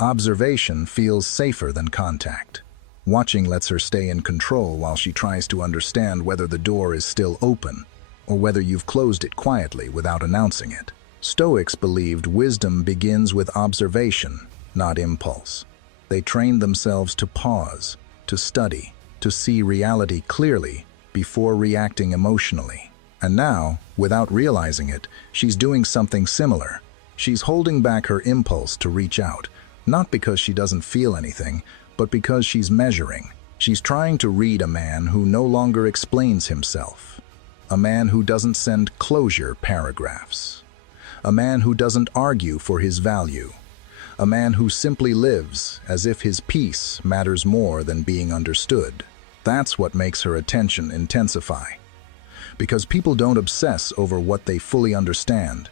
Observation feels safer than contact. Watching lets her stay in control while she tries to understand whether the door is still open or whether you've closed it quietly without announcing it. Stoics believed wisdom begins with observation, not impulse. They trained themselves to pause, to study, to see reality clearly before reacting emotionally. And now, without realizing it, she's doing something similar. She's holding back her impulse to reach out, not because she doesn't feel anything, but because she's measuring. She's trying to read a man who no longer explains himself. A man who doesn't send closure paragraphs. A man who doesn't argue for his value. A man who simply lives as if his peace matters more than being understood. That's what makes her attention intensify. Because people don't obsess over what they fully understand.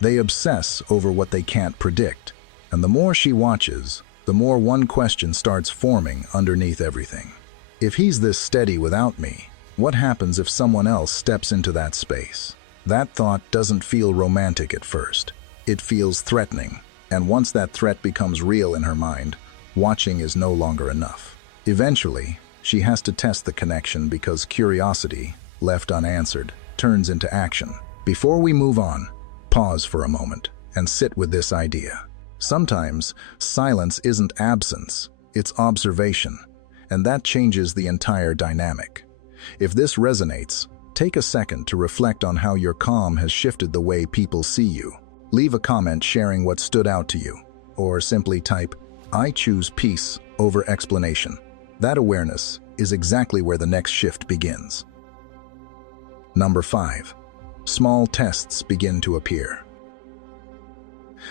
They obsess over what they can't predict. And the more she watches, the more one question starts forming underneath everything. If he's this steady without me, what happens if someone else steps into that space? That thought doesn't feel romantic at first. It feels threatening. And once that threat becomes real in her mind, watching is no longer enough. Eventually, she has to test the connection because curiosity, left unanswered, turns into action. Before we move on, pause for a moment and sit with this idea. Sometimes, silence isn't absence, it's observation, and that changes the entire dynamic. If this resonates, take a second to reflect on how your calm has shifted the way people see you. Leave a comment sharing what stood out to you, or simply type, "I choose peace over explanation." That awareness is exactly where the next shift begins. Number 5. Small tests begin to appear.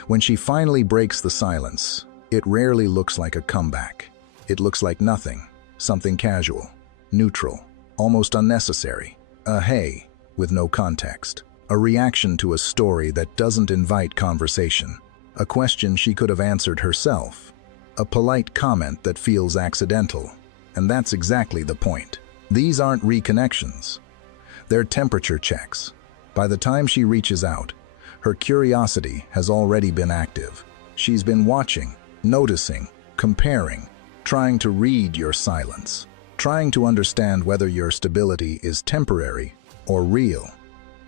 When she finally breaks the silence, it rarely looks like a comeback. It looks like nothing, something casual, neutral, almost unnecessary. A hey, with no context. A reaction to a story that doesn't invite conversation. A question she could have answered herself. A polite comment that feels accidental. And that's exactly the point. These aren't reconnections. They're temperature checks. By the time she reaches out, her curiosity has already been active. She's been watching, noticing, comparing, trying to read your silence, trying to understand whether your stability is temporary or real.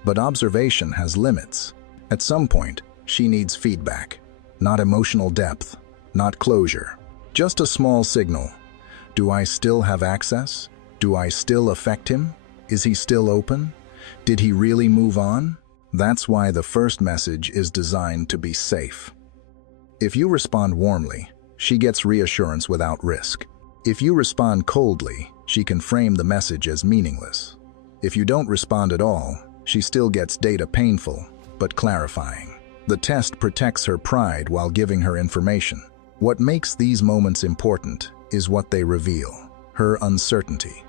But observation has limits. At some point, she needs feedback, not emotional depth, not closure. Just a small signal. Do I still have access? Do I still affect him? Is he still open? Did he really move on? That's why the first message is designed to be safe. If you respond warmly, she gets reassurance without risk. If you respond coldly, she can frame the message as meaningless. If you don't respond at all, she still gets data painful, but clarifying. The test protects her pride while giving her information. What makes these moments important is what they reveal, her uncertainty.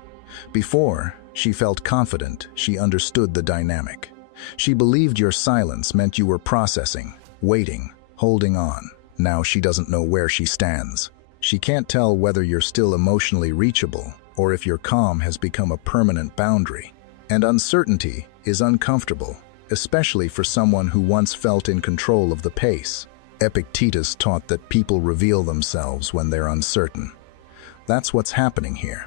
Before, She felt confident, she understood the dynamic. She believed your silence meant you were processing, waiting, holding on. Now she doesn't know where she stands. She can't tell whether you're still emotionally reachable or if your calm has become a permanent boundary. And uncertainty is uncomfortable, especially for someone who once felt in control of the pace. Epictetus taught that people reveal themselves when they're uncertain. That's what's happening here.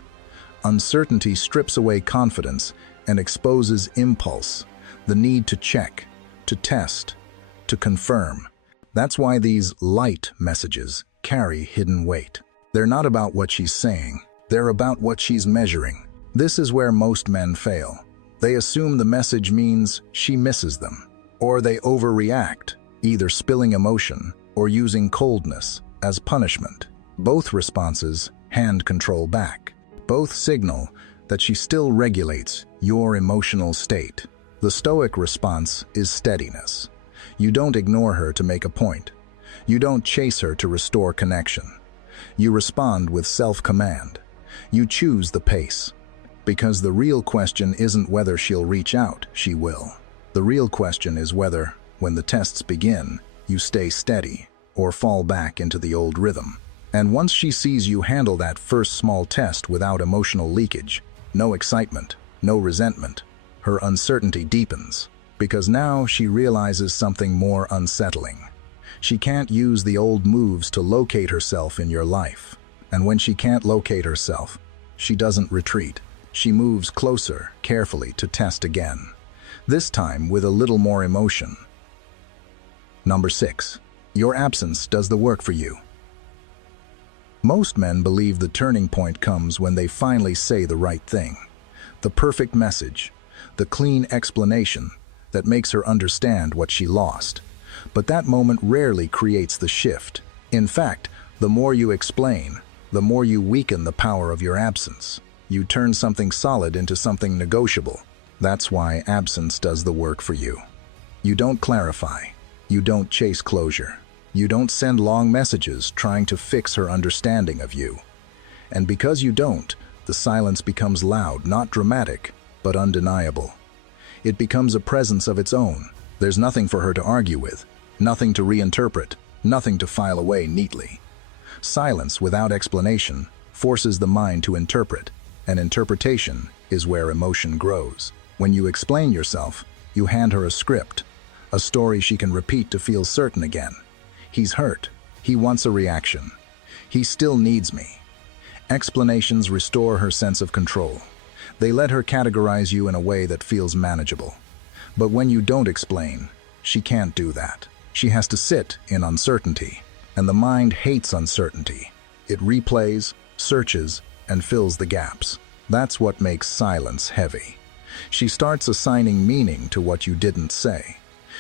Uncertainty strips away confidence and exposes impulse, the need to check, to test, to confirm. That's why these light messages carry hidden weight. They're not about what she's saying, they're about what she's measuring. This is where most men fail. They assume the message means she misses them, or they overreact, either spilling emotion or using coldness as punishment. Both responses hand control back. Both signal that she still regulates your emotional state. The Stoic response is steadiness. You don't ignore her to make a point. You don't chase her to restore connection. You respond with self-command. You choose the pace. Because the real question isn't whether she'll reach out, she will. The real question is whether, when the tests begin, you stay steady or fall back into the old rhythm. And once she sees you handle that first small test without emotional leakage, no excitement, no resentment, her uncertainty deepens. Because now she realizes something more unsettling. She can't use the old moves to locate herself in your life. And when she can't locate herself, she doesn't retreat. She moves closer, carefully, to test again. This time with a little more emotion. Number 6. Your absence does the work for you. Most men believe the turning point comes when they finally say the right thing. The perfect message, the clean explanation that makes her understand what she lost. But that moment rarely creates the shift. In fact, the more you explain, the more you weaken the power of your absence. You turn something solid into something negotiable. That's why absence does the work for you. You don't clarify. You don't chase closure. You don't send long messages trying to fix her understanding of you. And because you don't, the silence becomes loud, not dramatic, but undeniable. It becomes a presence of its own. There's nothing for her to argue with, nothing to reinterpret, nothing to file away neatly. Silence without explanation forces the mind to interpret, and interpretation is where emotion grows. When you explain yourself, you hand her a script, a story she can repeat to feel certain again. He's hurt. He wants a reaction. He still needs me. Explanations restore her sense of control. They let her categorize you in a way that feels manageable. But when you don't explain, she can't do that. She has to sit in uncertainty, and the mind hates uncertainty. It replays, searches, and fills the gaps. That's what makes silence heavy. She starts assigning meaning to what you didn't say.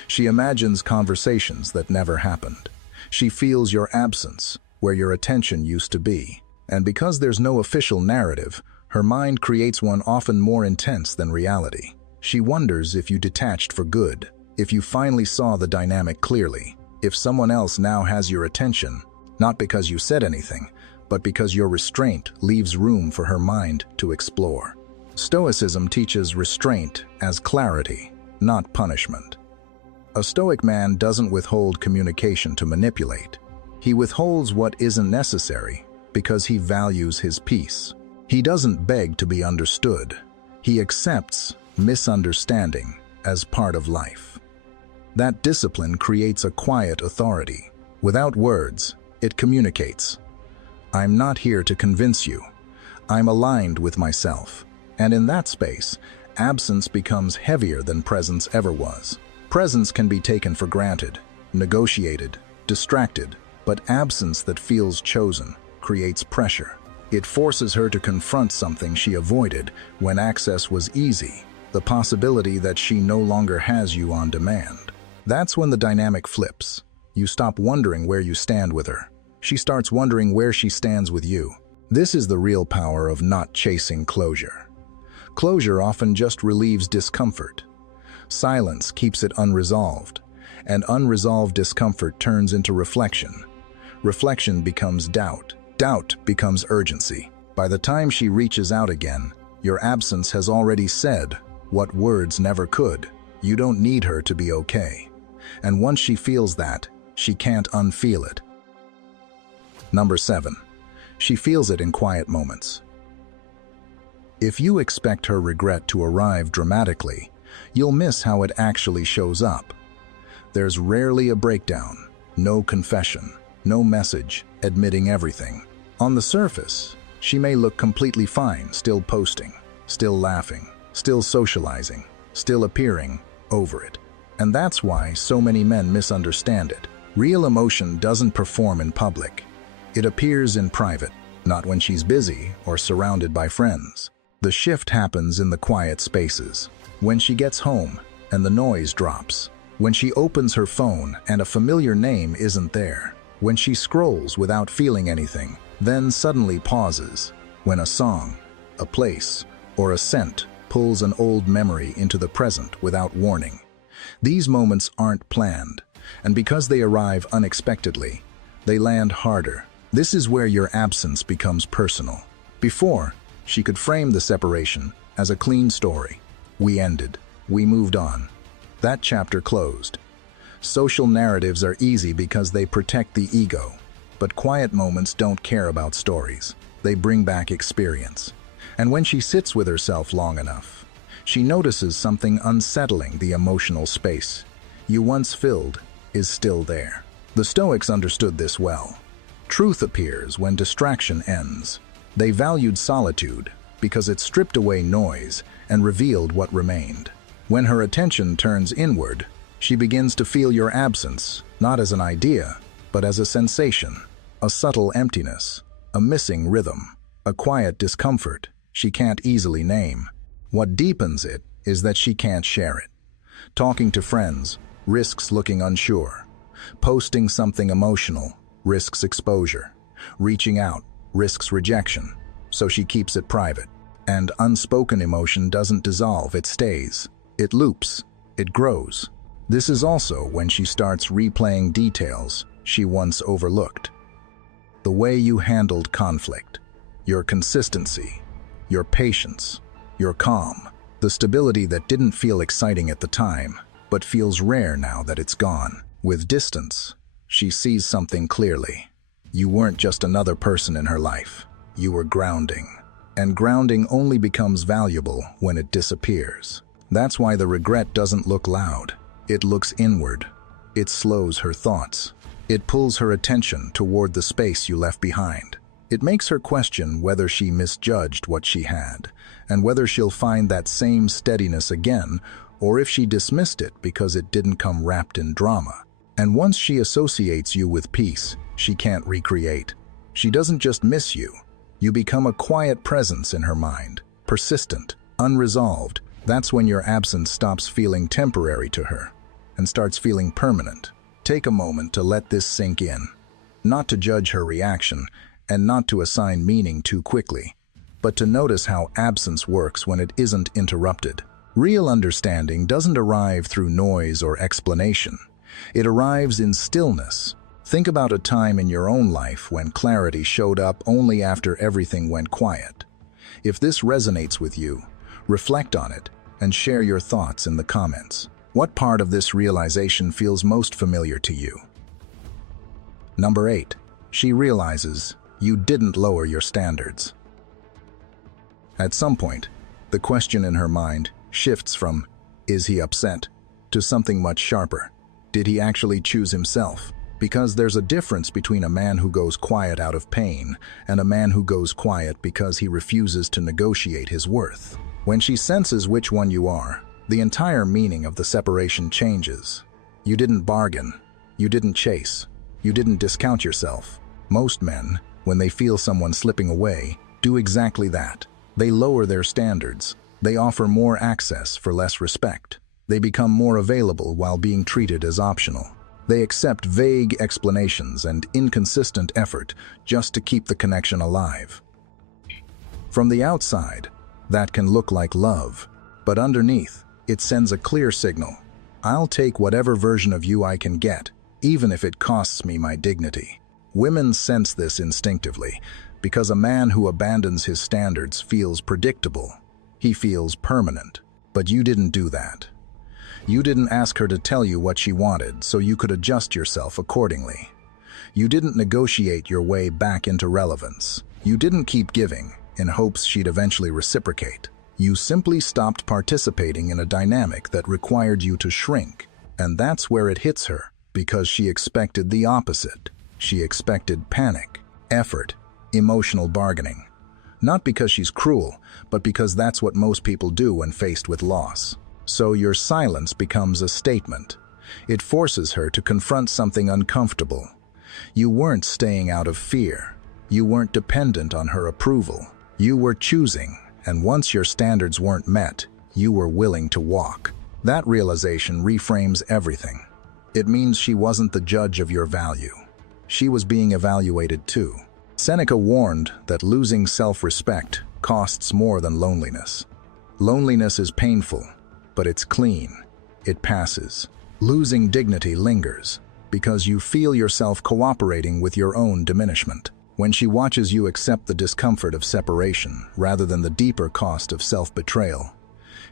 She imagines conversations that never happened. She feels your absence, where your attention used to be. And because there's no official narrative, her mind creates one often more intense than reality. She wonders if you detached for good, if you finally saw the dynamic clearly, if someone else now has your attention, not because you said anything, but because your restraint leaves room for her mind to explore. Stoicism teaches restraint as clarity, not punishment. A Stoic man doesn't withhold communication to manipulate. He withholds what isn't necessary because he values his peace. He doesn't beg to be understood. He accepts misunderstanding as part of life. That discipline creates a quiet authority. Without words, it communicates. I'm not here to convince you. I'm aligned with myself. And in that space, absence becomes heavier than presence ever was. Presence can be taken for granted, negotiated, distracted, but absence that feels chosen creates pressure. It forces her to confront something she avoided when access was easy, the possibility that she no longer has you on demand. That's when the dynamic flips. You stop wondering where you stand with her. She starts wondering where she stands with you. This is the real power of not chasing closure. Closure often just relieves discomfort. Silence keeps it unresolved, and unresolved discomfort turns into reflection. Reflection becomes doubt. Doubt becomes urgency. By the time she reaches out again, Your absence has already said what words never could. You don't need her to be okay. And once she feels that, she can't unfeel it. Number 7. She feels it in quiet moments. If you expect her regret to arrive dramatically, you'll miss how it actually shows up. There's rarely a breakdown, no confession, no message admitting everything. On the surface, she may look completely fine, still posting, still laughing, still socializing, still appearing over it. And that's why so many men misunderstand it. Real emotion doesn't perform in public. It appears in private, not when she's busy or surrounded by friends. The shift happens in the quiet spaces. When she gets home and the noise drops. When she opens her phone and a familiar name isn't there. When she scrolls without feeling anything, then suddenly pauses. When a song, a place, or a scent pulls an old memory into the present without warning. These moments aren't planned, and because they arrive unexpectedly, they land harder. This is where your absence becomes personal. Before, she could frame the separation as a clean story. We ended. We moved on. That chapter closed. Social narratives are easy because they protect the ego, but quiet moments don't care about stories. They bring back experience. And when she sits with herself long enough, she notices something unsettling. The emotional space you once filled is still there. The Stoics understood this well. Truth appears when distraction ends. They valued solitude because it stripped away noise and revealed what remained. When her attention turns inward, she begins to feel your absence, not as an idea, but as a sensation, a subtle emptiness, a missing rhythm, a quiet discomfort she can't easily name. What deepens it is that she can't share it. Talking to friends risks looking unsure. Posting something emotional risks exposure. Reaching out risks rejection, so she keeps it private. And unspoken emotion doesn't dissolve, it stays. It loops, it grows. This is also when she starts replaying details she once overlooked. The way you handled conflict, your consistency, your patience, your calm, the stability that didn't feel exciting at the time, but feels rare now that it's gone. With distance, she sees something clearly. You weren't just another person in her life. You were grounding. And grounding only becomes valuable when it disappears. That's why the regret doesn't look loud. It looks inward. It slows her thoughts. It pulls her attention toward the space you left behind. It makes her question whether she misjudged what she had, and whether she'll find that same steadiness again, or if she dismissed it because it didn't come wrapped in drama. And once she associates you with peace, she can't recreate. She doesn't just miss you. You become a quiet presence in her mind, persistent, unresolved. That's when your absence stops feeling temporary to her and starts feeling permanent. Take a moment to let this sink in, not to judge her reaction and not to assign meaning too quickly, but to notice how absence works when it isn't interrupted. Real understanding doesn't arrive through noise or explanation. It arrives in stillness. Think about a time in your own life when clarity showed up only after everything went quiet. If this resonates with you, reflect on it and share your thoughts in the comments. What part of this realization feels most familiar to you? Number 8. She realizes you didn't lower your standards. At some point, the question in her mind shifts from, "Is he upset?" to something much sharper. Did he actually choose himself? Because there's a difference between a man who goes quiet out of pain and a man who goes quiet because he refuses to negotiate his worth. When she senses which one you are, the entire meaning of the separation changes. You didn't bargain. You didn't chase. You didn't discount yourself. Most men, when they feel someone slipping away, do exactly that. They lower their standards. They offer more access for less respect. They become more available while being treated as optional. They accept vague explanations and inconsistent effort just to keep the connection alive. From the outside, that can look like love, but underneath, it sends a clear signal. I'll take whatever version of you I can get, even if it costs me my dignity. Women sense this instinctively, because a man who abandons his standards feels predictable. He feels permanent. But you didn't do that. You didn't ask her to tell you what she wanted so you could adjust yourself accordingly. You didn't negotiate your way back into relevance. You didn't keep giving in hopes she'd eventually reciprocate. You simply stopped participating in a dynamic that required you to shrink. And that's where it hits her, because she expected the opposite. She expected panic, effort, emotional bargaining. Not because she's cruel, but because that's what most people do when faced with loss. So your silence becomes a statement. It forces her to confront something uncomfortable. You weren't staying out of fear. You weren't dependent on her approval. You were choosing, and once your standards weren't met, you were willing to walk. That realization reframes everything. It means she wasn't the judge of your value. She was being evaluated too. Seneca warned that losing self-respect costs more than loneliness. Loneliness is painful, but it's clean. It passes. Losing dignity lingers because you feel yourself cooperating with your own diminishment. When she watches you accept the discomfort of separation rather than the deeper cost of self-betrayal,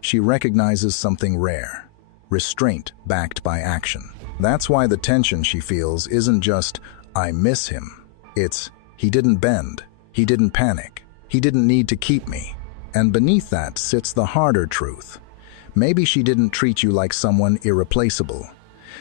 she recognizes something rare: restraint backed by action. That's why the tension she feels isn't just, "I miss him." It's, "He didn't bend. He didn't panic. He didn't need to keep me." And beneath that sits the harder truth. Maybe she didn't treat you like someone irreplaceable.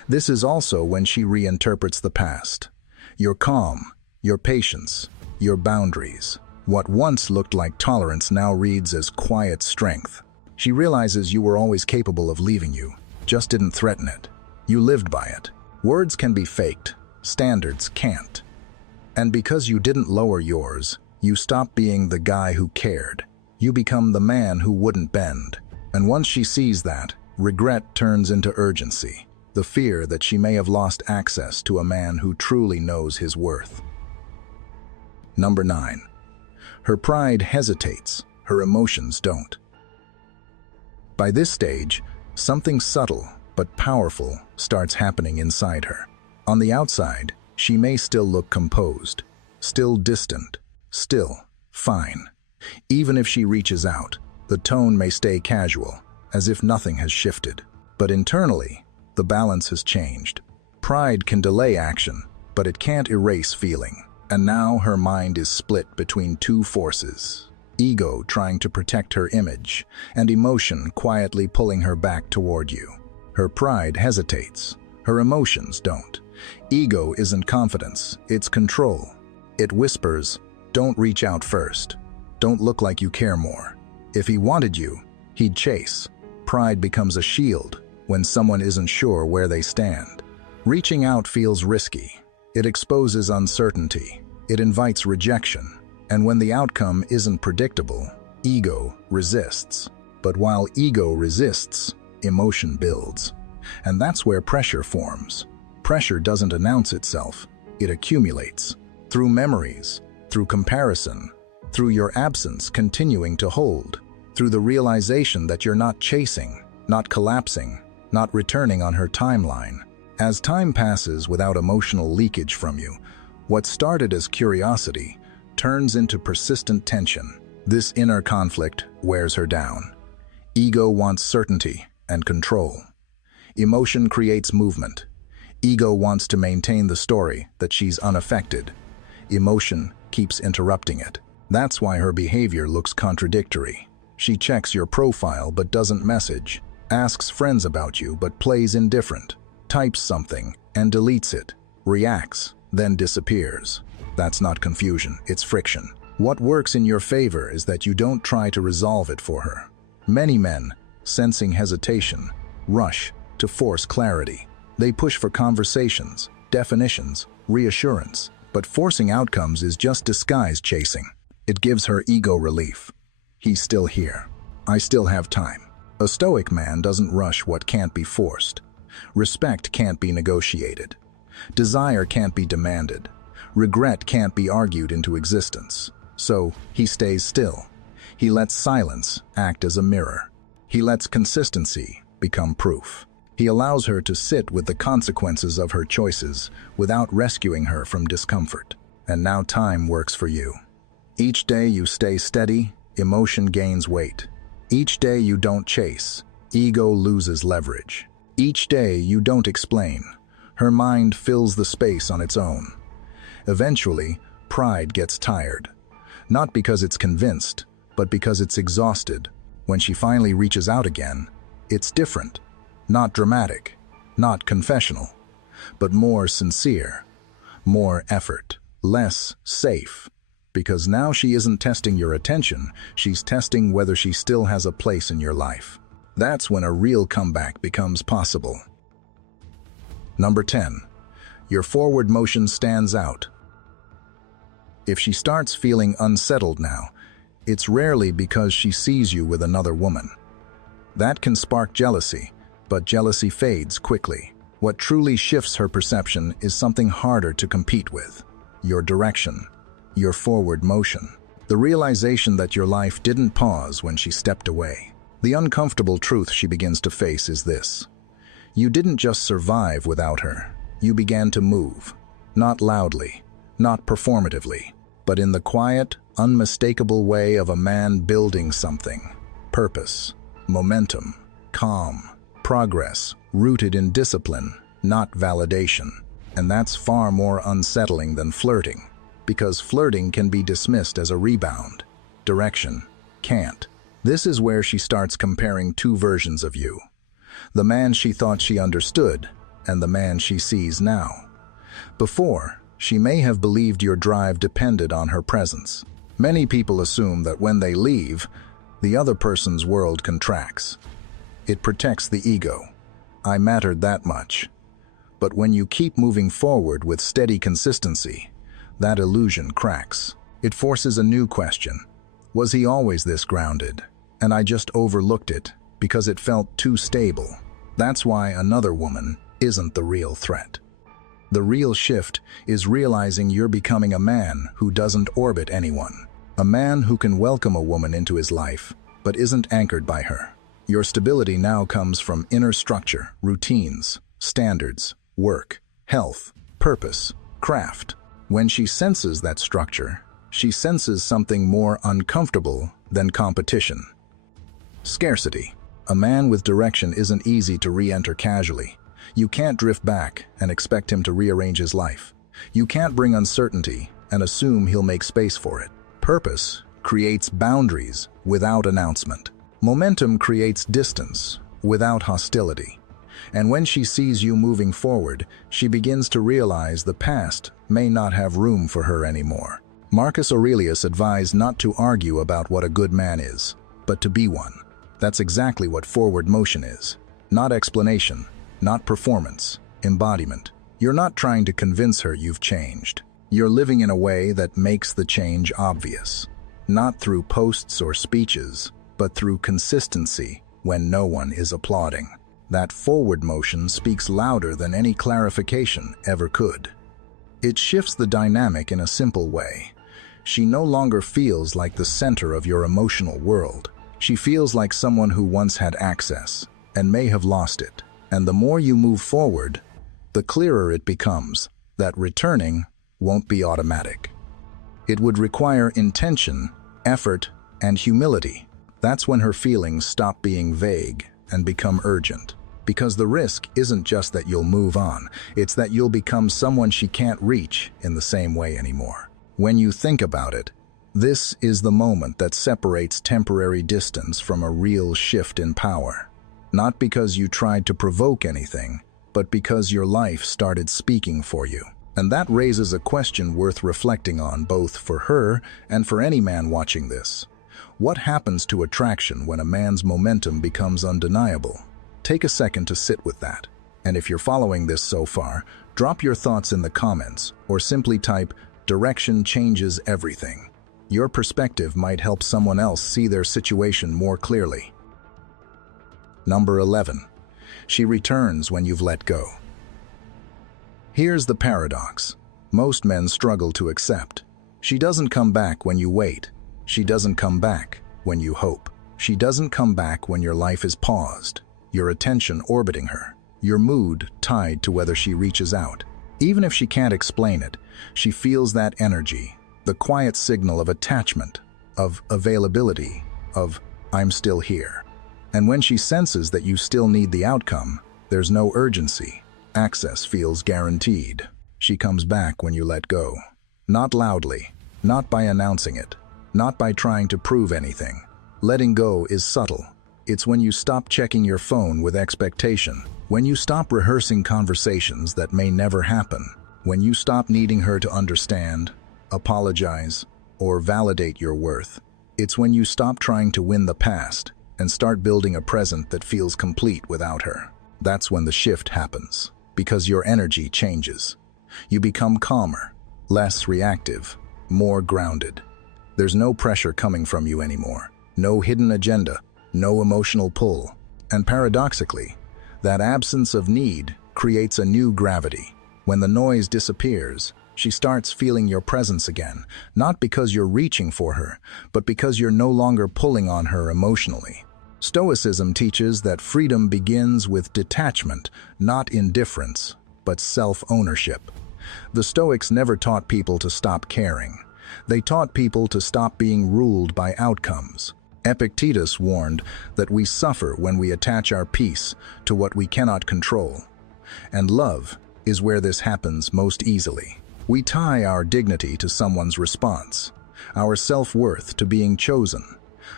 This is also when she reinterprets the past. Your calm, your patience, your boundaries. What once looked like tolerance now reads as quiet strength. She realizes you were always capable of leaving you, just didn't threaten it. You lived by it. Words can be faked, standards can't. And because you didn't lower yours, you stop being the guy who cared. You become the man who wouldn't bend. And once she sees that, regret turns into urgency, the fear that she may have lost access to a man who truly knows his worth. Number 9. Her pride hesitates, her emotions don't. By this stage, something subtle but powerful starts happening inside her. On the outside, she may still look composed, still distant, still fine. Even if she reaches out, the tone may stay casual, as if nothing has shifted. But internally, the balance has changed. Pride can delay action, but it can't erase feeling. And now her mind is split between two forces: ego trying to protect her image, and emotion quietly pulling her back toward you. Her pride hesitates. Her emotions don't. Ego isn't confidence, it's control. It whispers, "Don't reach out first. Don't look like you care more." If he wanted you, he'd chase. Pride becomes a shield when someone isn't sure where they stand. Reaching out feels risky. It exposes uncertainty. It invites rejection. And when the outcome isn't predictable, ego resists. But while ego resists, emotion builds. And that's where pressure forms. Pressure doesn't announce itself. It accumulates. Through memories, through comparison, through your absence continuing to hold, through the realization that you're not chasing, not collapsing, not returning on her timeline. As time passes without emotional leakage from you, what started as curiosity turns into persistent tension. This inner conflict wears her down. Ego wants certainty and control. Emotion creates movement. Ego wants to maintain the story that she's unaffected. Emotion keeps interrupting it. That's why her behavior looks contradictory. She checks your profile but doesn't message, asks friends about you but plays indifferent, types something and deletes it, reacts, then disappears. That's not confusion, it's friction. What works in your favor is that you don't try to resolve it for her. Many men, sensing hesitation, rush to force clarity. They push for conversations, definitions, reassurance. But forcing outcomes is just disguised chasing. It gives her ego relief. He's still here. I still have time. A stoic man doesn't rush what can't be forced. Respect can't be negotiated. Desire can't be demanded. Regret can't be argued into existence. So he stays still. He lets silence act as a mirror. He lets consistency become proof. He allows her to sit with the consequences of her choices without rescuing her from discomfort. And now time works for you. Each day you stay steady, emotion gains weight. Each day you don't chase, ego loses leverage. Each day you don't explain, her mind fills the space on its own. Eventually, pride gets tired. Not because it's convinced, but because it's exhausted. When she finally reaches out again, it's different. Not dramatic, not confessional, but more sincere, more effort, less safe. Because now she isn't testing your attention, she's testing whether she still has a place in your life. That's when a real comeback becomes possible. Number 10. Your forward motion stands out. If she starts feeling unsettled now, it's rarely because she sees you with another woman. That can spark jealousy, but jealousy fades quickly. What truly shifts her perception is something harder to compete with: your direction, your forward motion. The realization that your life didn't pause when she stepped away. The uncomfortable truth she begins to face is this: you didn't just survive without her, you began to move. Not loudly, not performatively, but in the quiet, unmistakable way of a man building something. Purpose, momentum, calm, progress, rooted in discipline, not validation. And that's far more unsettling than flirting, because flirting can be dismissed as a rebound. Direction can't. This is where she starts comparing two versions of you: the man she thought she understood and the man she sees now. Before, she may have believed your drive depended on her presence. Many people assume that when they leave, the other person's world contracts. It protects the ego. I mattered that much. But when you keep moving forward with steady consistency, that illusion cracks. It forces a new question. Was he always this grounded? And I just overlooked it because it felt too stable. That's why another woman isn't the real threat. The real shift is realizing you're becoming a man who doesn't orbit anyone. A man who can welcome a woman into his life, but isn't anchored by her. Your stability now comes from inner structure, routines, standards, work, health, purpose, craft. When she senses that structure, she senses something more uncomfortable than competition. Scarcity. A man with direction isn't easy to re-enter casually. You can't drift back and expect him to rearrange his life. You can't bring uncertainty and assume he'll make space for it. Purpose creates boundaries without announcement. Momentum creates distance without hostility. And when she sees you moving forward, she begins to realize the past may not have room for her anymore. Marcus Aurelius advised not to argue about what a good man is, but to be one. That's exactly what forward motion is. Not explanation, not performance, embodiment. You're not trying to convince her you've changed. You're living in a way that makes the change obvious. Not through posts or speeches, but through consistency when no one is applauding. That forward motion speaks louder than any clarification ever could. It shifts the dynamic in a simple way. She no longer feels like the center of your emotional world. She feels like someone who once had access and may have lost it. And the more you move forward, the clearer it becomes that returning won't be automatic. It would require intention, effort, and humility. That's when her feelings stop being vague and become urgent. Because the risk isn't just that you'll move on, it's that you'll become someone she can't reach in the same way anymore. When you think about it, this is the moment that separates temporary distance from a real shift in power. Not because you tried to provoke anything, but because your life started speaking for you. And that raises a question worth reflecting on, both for her and for any man watching this. What happens to attraction when a man's momentum becomes undeniable? Take a second to sit with that. And if you're following this so far, drop your thoughts in the comments or simply type "Direction changes everything." Your perspective might help someone else see their situation more clearly. Number 11. She returns when you've let go. Here's the paradox. Most men struggle to accept. She doesn't come back when you wait. She doesn't come back when you hope. She doesn't come back when your life is paused, your attention orbiting her, your mood tied to whether she reaches out. Even if she can't explain it, she feels that energy, the quiet signal of attachment, of availability, of I'm still here. And when she senses that you still need the outcome, there's no urgency. Access feels guaranteed. She comes back when you let go. Not loudly, not by announcing it, not by trying to prove anything. Letting go is subtle. It's when you stop checking your phone with expectation, when you stop rehearsing conversations that may never happen, when you stop needing her to understand, apologize, or validate your worth. It's when you stop trying to win the past and start building a present that feels complete without her. That's when the shift happens, because your energy changes. You become calmer, less reactive, more grounded. There's no pressure coming from you anymore, no hidden agenda, no emotional pull. And paradoxically, that absence of need creates a new gravity. When the noise disappears, she starts feeling your presence again, not because you're reaching for her, but because you're no longer pulling on her emotionally. Stoicism teaches that freedom begins with detachment, not indifference, but self-ownership. The Stoics never taught people to stop caring. They taught people to stop being ruled by outcomes. Epictetus warned that we suffer when we attach our peace to what we cannot control. And love is where this happens most easily. We tie our dignity to someone's response, our self-worth to being chosen,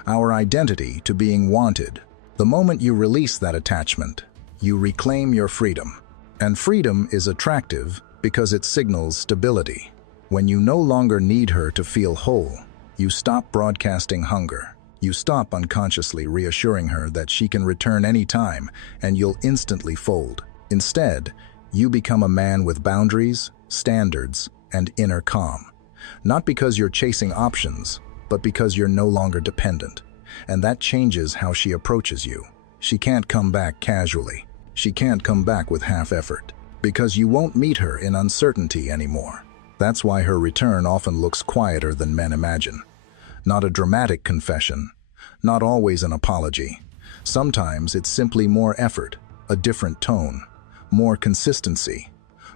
our identity to being wanted. The moment you release that attachment, you reclaim your freedom. And freedom is attractive because it signals stability. When you no longer need her to feel whole, you stop broadcasting hunger. You stop unconsciously reassuring her that she can return anytime and you'll instantly fold. Instead, you become a man with boundaries, standards, and inner calm. Not because you're chasing options, but because you're no longer dependent. And that changes how she approaches you. She can't come back casually. She can't come back with half effort, because you won't meet her in uncertainty anymore. That's why her return often looks quieter than men imagine. Not a dramatic confession, not always an apology. Sometimes it's simply more effort, a different tone, more consistency,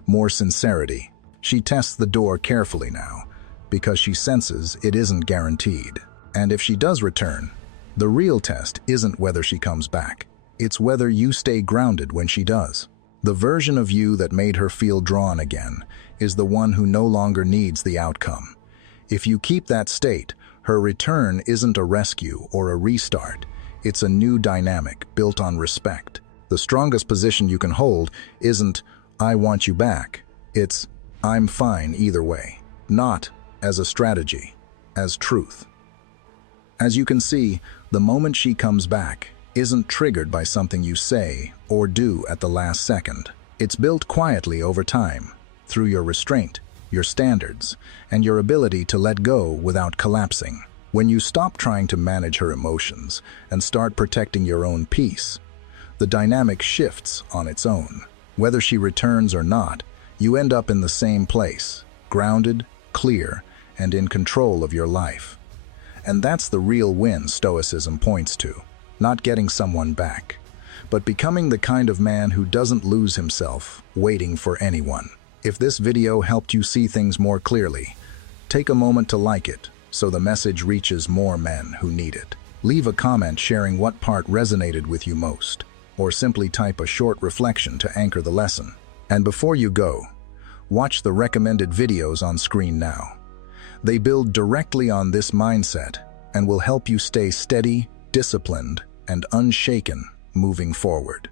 more sincerity. She tests the door carefully now, because she senses it isn't guaranteed. And if she does return, the real test isn't whether she comes back. It's whether you stay grounded when she does. The version of you that made her feel drawn again is the one who no longer needs the outcome. If you keep that state, her return isn't a rescue or a restart. It's a new dynamic built on respect. The strongest position you can hold isn't, "I want you back." It's, "I'm fine either way." Not as a strategy, as truth. As you can see, the moment she comes back isn't triggered by something you say or do at the last second. It's built quietly over time, through your restraint, your standards, and your ability to let go without collapsing. When you stop trying to manage her emotions and start protecting your own peace, the dynamic shifts on its own. Whether she returns or not, you end up in the same place, grounded, clear, and in control of your life. And that's the real win Stoicism points to. Not getting someone back, but becoming the kind of man who doesn't lose himself waiting for anyone. If this video helped you see things more clearly, take a moment to like it so the message reaches more men who need it. Leave a comment sharing what part resonated with you most, or simply type a short reflection to anchor the lesson. And before you go, watch the recommended videos on screen now. They build directly on this mindset and will help you stay steady, disciplined, and unshaken moving forward.